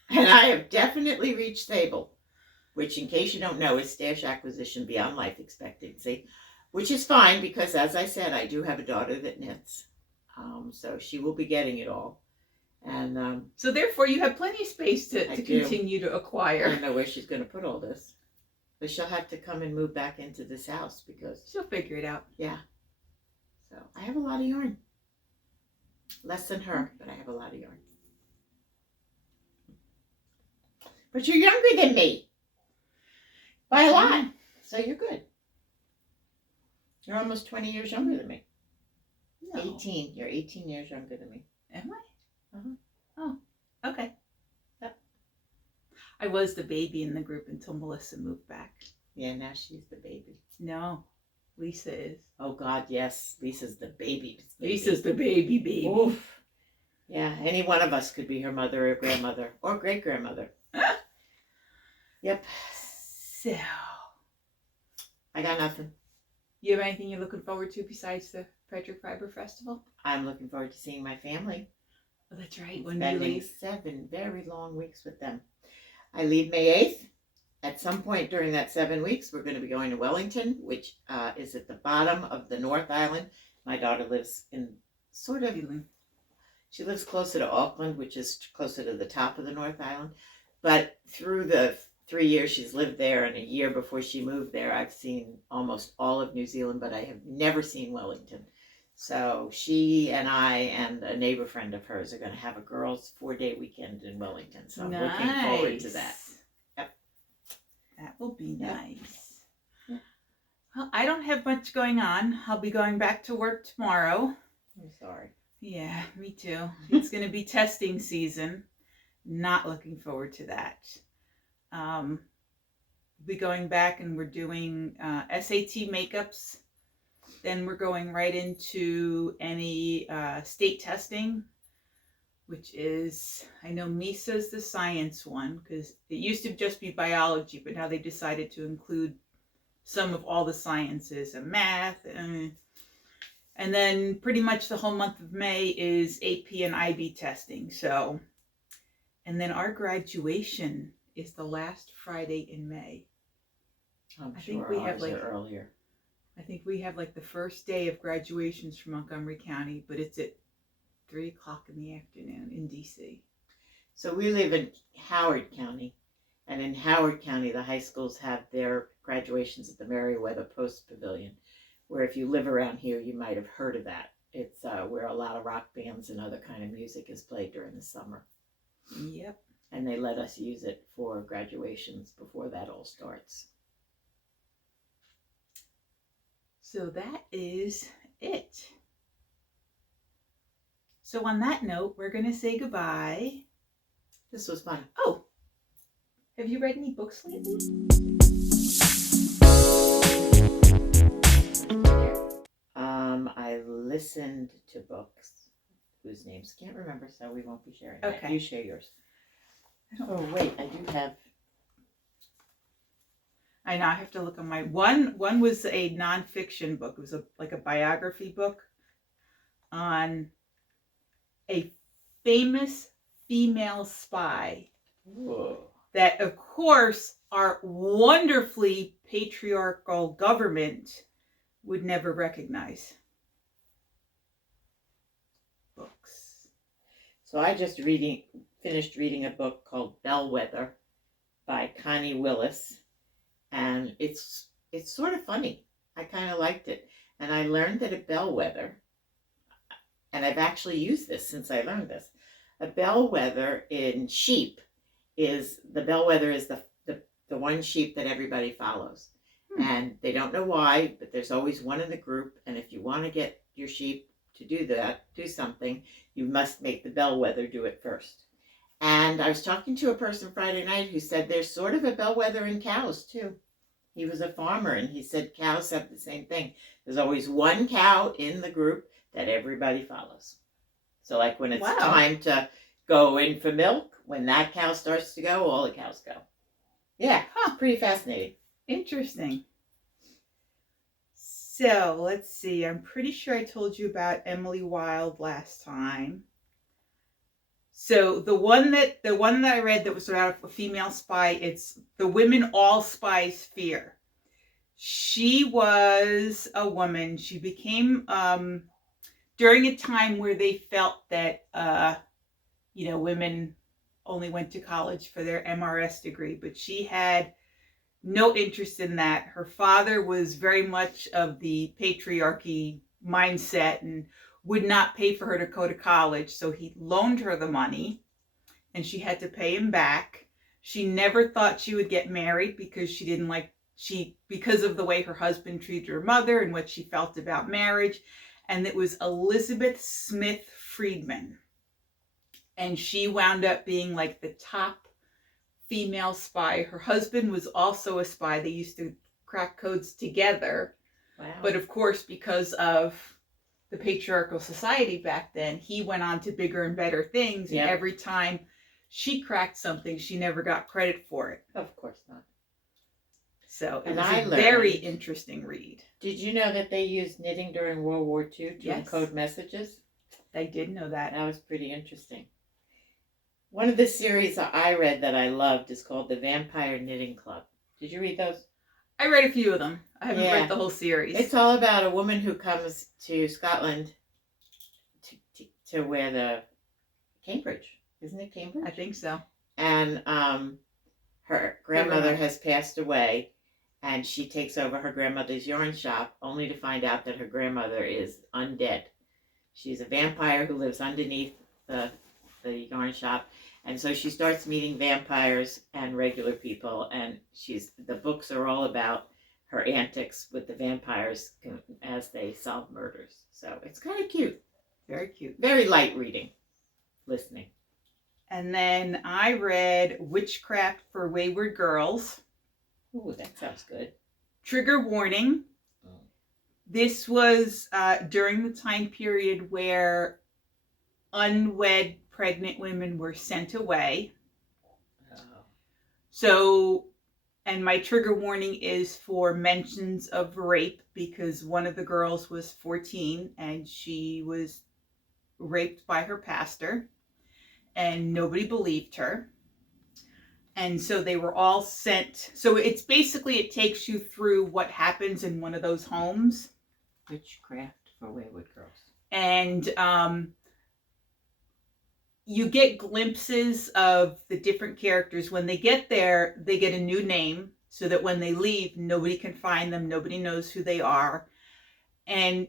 And I have definitely reached stable, which, in case you don't know, is stash acquisition beyond life expectancy, which is fine because, as I said, I do have a daughter that knits, so she will be getting it all. And so therefore, you have plenty of space to continue to acquire. I don't know where she's going to put all this, but she'll have to come and move back into this house because she'll figure it out. Yeah. So I have a lot of yarn. Less than her, but I have a lot of yarn. But you're younger than me. By a lot. So you're good. You're almost 20 years younger than me. No. 18. You're 18 years younger than me. Am I? Uh-huh. Oh, okay. Yep. I was the baby in the group until Melissa moved back. Yeah, now she's the baby. No, Lisa is. Oh God, yes, Lisa's the baby. Lisa's the baby. Oof. Yeah, any one of us could be her mother or grandmother or great grandmother. Yep. So, I got nothing. you have anything you're looking forward to besides the Frederick Fiber Festival? I'm looking forward to seeing my family. Oh, that's right. When do you Spending leave? 7 very long weeks with them. I leave May 8th. At some point during that 7 weeks, we're going to be going to Wellington, which is at the bottom of the North Island. My daughter lives in sort of, she lives closer to Auckland, which is closer to the top of the North Island. But through the 3 years she's lived there and a year before she moved there, I've seen almost all of New Zealand, but I have never seen Wellington. So she and I and a neighbor friend of hers are going to have a girls' 4-day weekend in Wellington. So I'm looking forward to that. Yep. That will be Yep. nice. Yep. Well, I don't have much going on. I'll be going back to work tomorrow. I'm sorry. Yeah, me too. It's going to be testing season. Not looking forward to that. We'll be going back and we're doing SAT makeups. Then we're going right into any state testing, which is, I know Misa's the science one, because it used to just be biology, but now they decided to include some of all the sciences and math. And then pretty much the whole month of May is AP and IB testing. So, and then our graduation is the last Friday in May. I'm I sure think we have ours are like earlier. I think we have like the first day of graduations from Montgomery County, but it's at 3 o'clock in the afternoon in DC. So we live in Howard County, and in Howard County, the high schools have their graduations at the Meriwether Post Pavilion, where if you live around here, you might have heard of that. It's where a lot of rock bands and other kind of music is played during the summer. Yep. And they let us use it for graduations before that all starts. So that is it. So on that note, we're going to say goodbye. This was fun. Oh, have you read any books lately? I listened to books whose names can't remember, so we won't be sharing that. Okay. You share yours. Oh wait, I do have. I know I have to look on my one. One was a nonfiction book. It was like a biography book on a famous female spy. Whoa. That, of course, our wonderfully patriarchal government would never recognize. Books. So I just finished reading a book called Bellwether by Connie Willis, and it's sort of funny. I kind of liked it, and I learned that a bellwether, and I've actually used this since I learned this. A bellwether in sheep is the one sheep that everybody follows. And they don't know why, but there's always one in the group. And if you want to get your sheep to do something, you must make the bellwether do it first. And I was talking to a person Friday night who said there's sort of a bellwether in cows too. He was a farmer and he said cows have the same thing. There's always one cow in the group that everybody follows. So like when it's time to go in for milk, when that cow starts to go, all the cows go. Yeah, pretty fascinating. Interesting. So let's see. I'm pretty sure I told you about Emily Wilde last time. So the one that I read that was about a female spy, it's The Women All Spies Fear. She was a woman. She became during a time where they felt that women only went to college for their MRS degree, but she had no interest in that. Her father was very much of the patriarchy mindset and would not pay for her to go to college, so he loaned her the money and she had to pay him back. She never thought she would get married because because of the way her husband treated her mother and what she felt about marriage. And it was Elizabeth Smith Friedman. And she wound up being like the top female spy. Her husband was also a spy. They used to crack codes together. Wow. But of course, because of the patriarchal society back then, he went on to bigger and better things. And every time she cracked something, she never got credit for it. Of course not. So it was a very interesting read. Did you know that they used knitting during World War II to encode messages? I did know that. That was pretty interesting. One of the series that I read that I loved is called The Vampire Knitting Club. Did you read those? I read a few of them. I haven't read the whole series. It's all about a woman who comes to Scotland to where the Cambridge. Isn't it Cambridge? I think so. And her grandmother has passed away, and she takes over her grandmother's yarn shop, only to find out that her grandmother is undead. She's a vampire who lives underneath the yarn shop, and so she starts meeting vampires and regular people, and the books are all about her antics with the vampires as they solve murders. So it's kind of cute. Very cute. Very light reading, listening. And then I read Witchcraft for Wayward Girls. Ooh, that sounds good. Trigger warning. This was during the time period where unwed pregnant women were sent away. So, and my trigger warning is for mentions of rape, because one of the girls was 14 and she was raped by her pastor and nobody believed her. And so they were all sent. So it's basically, it takes you through what happens in one of those homes. Witchcraft for Wayward Girls. And you get glimpses of the different characters. When they get there, they get a new name so that when they leave, nobody can find them. Nobody knows who they are. And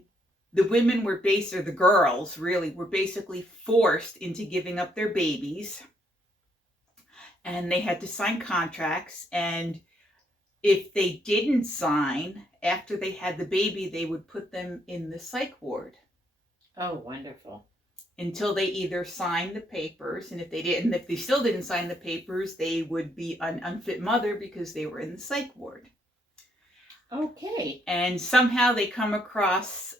the women were the girls really were basically forced into giving up their babies. And they had to sign contracts. And if they didn't sign, after they had the baby, they would put them in the psych ward. Oh, wonderful. Until they either signed the papers, and if they still didn't sign the papers, they would be an unfit mother because they were in the psych ward. Okay. And somehow they come across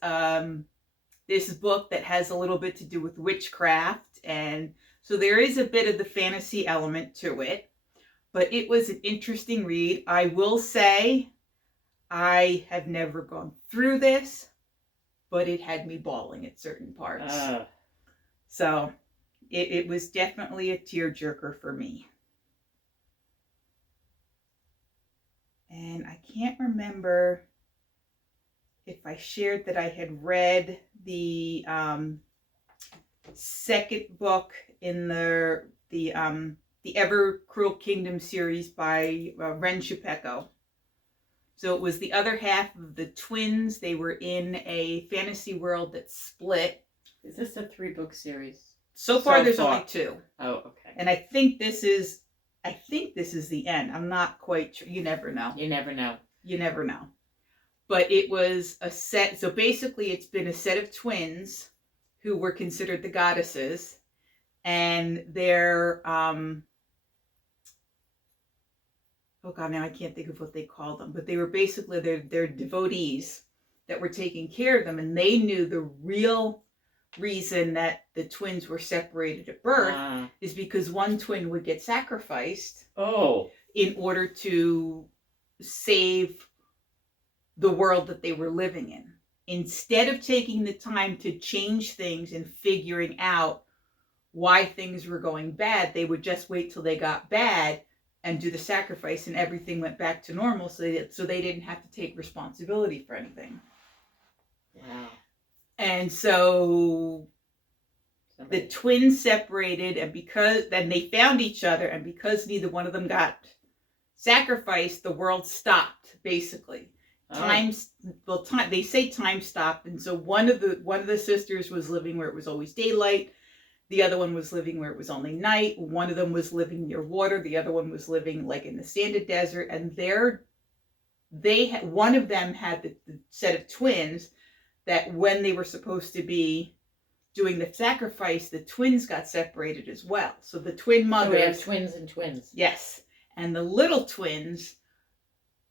this book that has a little bit to do with witchcraft, and so there is a bit of the fantasy element to it, but it was an interesting read. I will say I have never gone through this, but it had me bawling at certain parts. So it was definitely a tearjerker for me. And I can't remember if I shared that I had read the second book in the Ever Cruel Kingdom series by Ren Shupeko. So it was the other half of the twins. They were in a fantasy world that split. Is this a 3-book series? So far, there's only 2. Oh, okay. And I think this is the end. I'm not quite sure. You never know. You never know. You never know. But it was a set. So basically, it's been a set of twins who were considered the goddesses. And they're, oh God, now I can't think of what they call them. But they were basically, they're devotees that were taking care of them. And they knew the real reason that the twins were separated at birth is because one twin would get sacrificed in order to save the world that they were living in. Instead of taking the time to change things and figuring out why things were going bad, they would just wait till they got bad and do the sacrifice, and everything went back to normal, so they didn't have to take responsibility for anything. Wow. And so the twins separated, and then they found each other, and because neither one of them got sacrificed, the world stopped, basically. They say time stopped, and so one of the sisters was living where it was always daylight. The other one was living where it was only night. One of them was living near water. The other one was living like in the sanded desert, and one of them had the set of twins that when they were supposed to be doing the sacrifice, the twins got separated as well. So the twin mothers... So we have twins and twins. Yes. And the little twins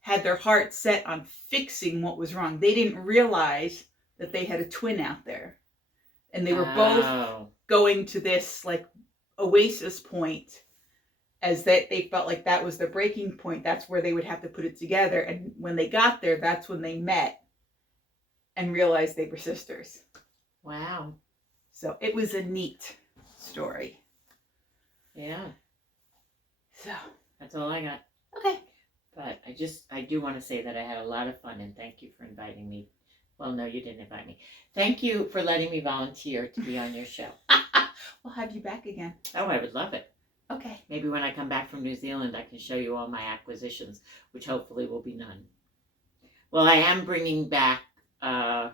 had their heart set on fixing what was wrong. They didn't realize that they had a twin out there. And they were both going to this like oasis point, as that they felt like that was the breaking point. That's where they would have to put it together. And when they got there, that's when they met and realized they were sisters. Wow. So it was a neat story. Yeah. So that's all I got. Okay. But I do want to say that I had a lot of fun, and thank you for inviting me. Well, no, you didn't invite me. Thank you for letting me volunteer to be on your show. We'll have you back again. Oh, I would love it. Okay. Maybe when I come back from New Zealand, I can show you all my acquisitions, which hopefully will be none. Well, I am bringing back yarn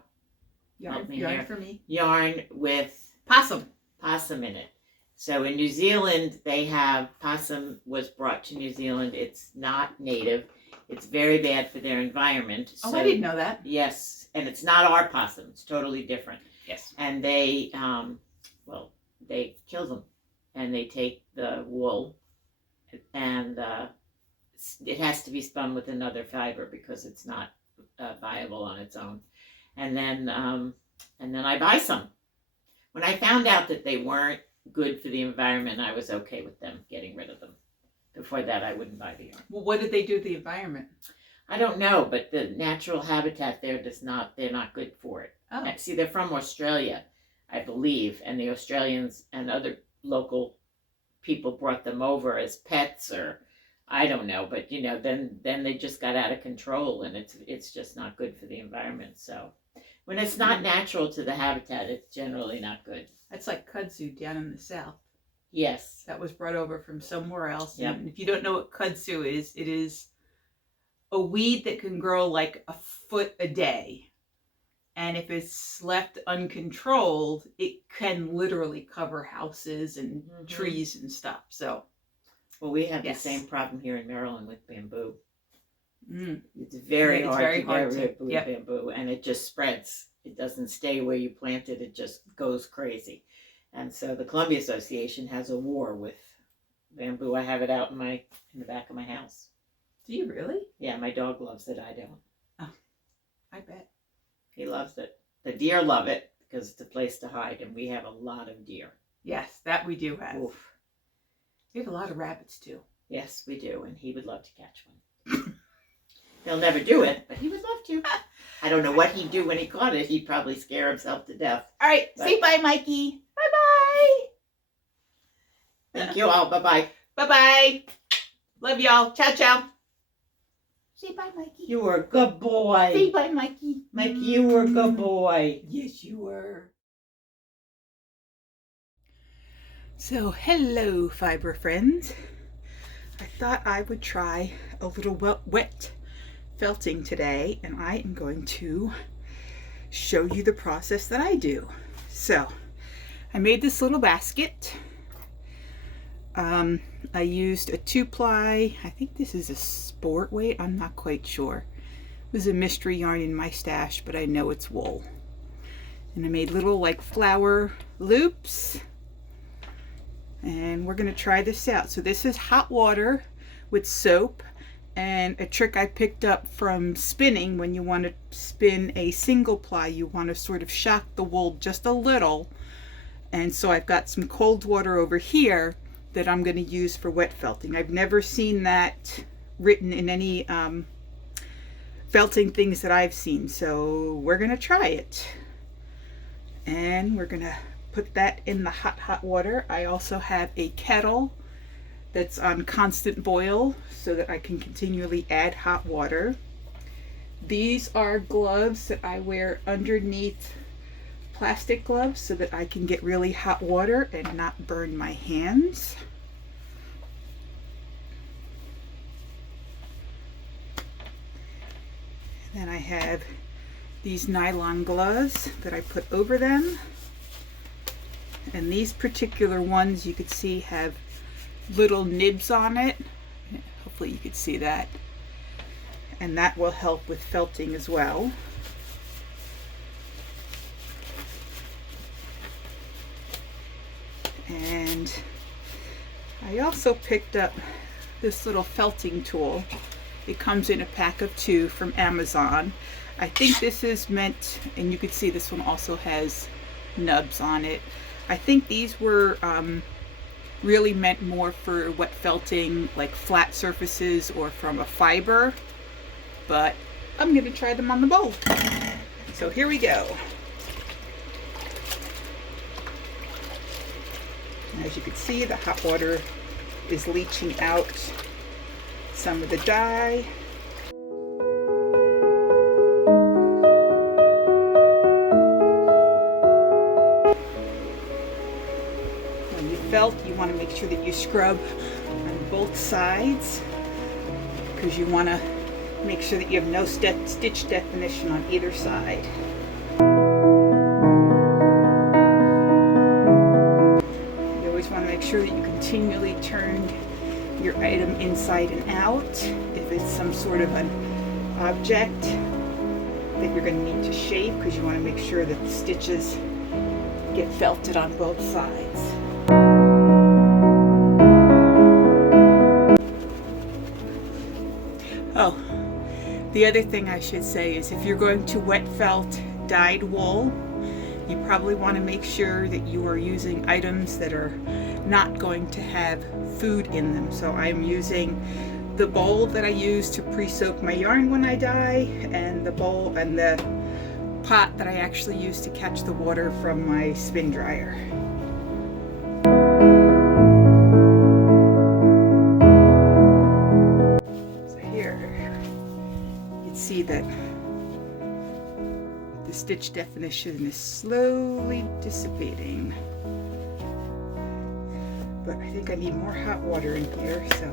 for me. Yarn with possum in it. So in New Zealand, they have possum was brought to New Zealand. It's not native. It's very bad for their environment. Oh, I didn't know that. Yes, and it's not our possum. It's totally different. Yes. And they, they kill them, and they take the wool, and it has to be spun with another fiber because it's not viable on its own. And then I buy some. When I found out that they weren't good for the environment, I was okay with them getting rid of them. Before that, I wouldn't buy the yarn. Well, what did they do to the environment? I don't know, but the natural habitat there they're not good for it. Oh. See, they're from Australia, I believe, and the Australians and other local people brought them over as pets, or I don't know, but then they just got out of control, and it's just not good for the environment. So when it's not natural to the habitat, it's generally not good. That's like kudzu down in the south. Yes. That was brought over from somewhere else. Yep. And if you don't know what kudzu is, it is a weed that can grow like a foot a day. And if it's left uncontrolled, it can literally cover houses and trees and stuff. So, well, we have the same problem here in Maryland with bamboo. Mm. It's very hard to get rid of Yep. bamboo, and it just spreads. It doesn't stay where you plant it. It just goes crazy. And so the Columbia Association has a war with bamboo. I have it out in the back of my house. Do you really? Yeah, my dog loves it. I don't. Oh, I bet. He loves it. The deer love it because it's a place to hide, and we have a lot of deer. Yes, that we do have. Oof. We have a lot of rabbits too. Yes, we do, and he would love to catch one. He'll never do it, but he would love to. I don't know what he'd do when he caught it. He'd probably scare himself to death. All right, say bye, Mikey. Bye-bye. Thank you all. Bye-bye. Bye-bye. Love y'all. Ciao, ciao. Say bye, Mikey. You were a good boy. Say bye, Mikey. Mikey, you were a good boy. Yes, you were. So, hello, fiber friends. I thought I would try a little wet felting today, and I am going to show you the process that I do. So, I made this little basket. I used a 2-ply, I think this is a sport weight, I'm not quite sure. It was a mystery yarn in my stash, but I know it's wool. And I made little like flower loops. And we're going to try this out. So this is hot water with soap, and a trick I picked up from spinning. When you want to spin a single ply, you want to sort of shock the wool just a little. And so I've got some cold water over here that I'm going to use for wet felting. I've never seen that written in any felting things that I've seen, so we're going to try it. And we're going to put that in the hot water. I also have a kettle that's on constant boil so that I can continually add hot water. These are gloves that I wear underneath plastic gloves so that I can get really hot water and not burn my hands. Then I have these nylon gloves that I put over them. And these particular ones, you could see, have little nibs on it. Hopefully you could see that. And that will help with felting as well. And I also picked up this little felting tool. It comes in a pack of 2 from Amazon. I think this is meant, and you can see this one also has nubs on it. I think these were really meant more for wet felting, like flat surfaces or from a fiber, but I'm gonna try them on the bowl. So here we go. As you can see, the hot water is leaching out some of the dye. When you felt, you want to make sure that you scrub on both sides, because you want to make sure that you have no stitch definition on either side. You always want to make sure that you continually turn your item inside and out. If it's some sort of an object that you're going to need to shape, because you want to make sure that the stitches get felted on both sides. Oh, the other thing I should say is if you're going to wet felt dyed wool, you probably want to make sure that you are using items that are not going to have food in them. So I'm using the bowl that I use to pre-soak my yarn when I dye, and the bowl and the pot that I actually use to catch the water from my spin dryer. So here you can see that the stitch definition is slowly dissipating. But I think I need more hot water in here, so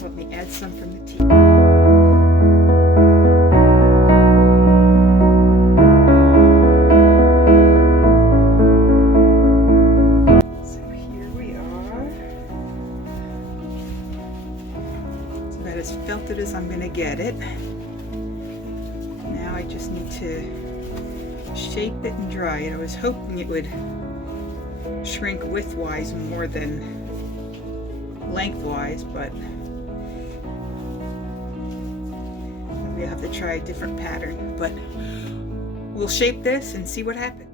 let me add some from the tea. So here we are. It's about as felted as I'm going to get it. Now I just need to shape it and dry it. I was hoping it would shrink widthwise more than lengthwise, but maybe I'll have to try a different pattern. But we'll shape this and see what happens.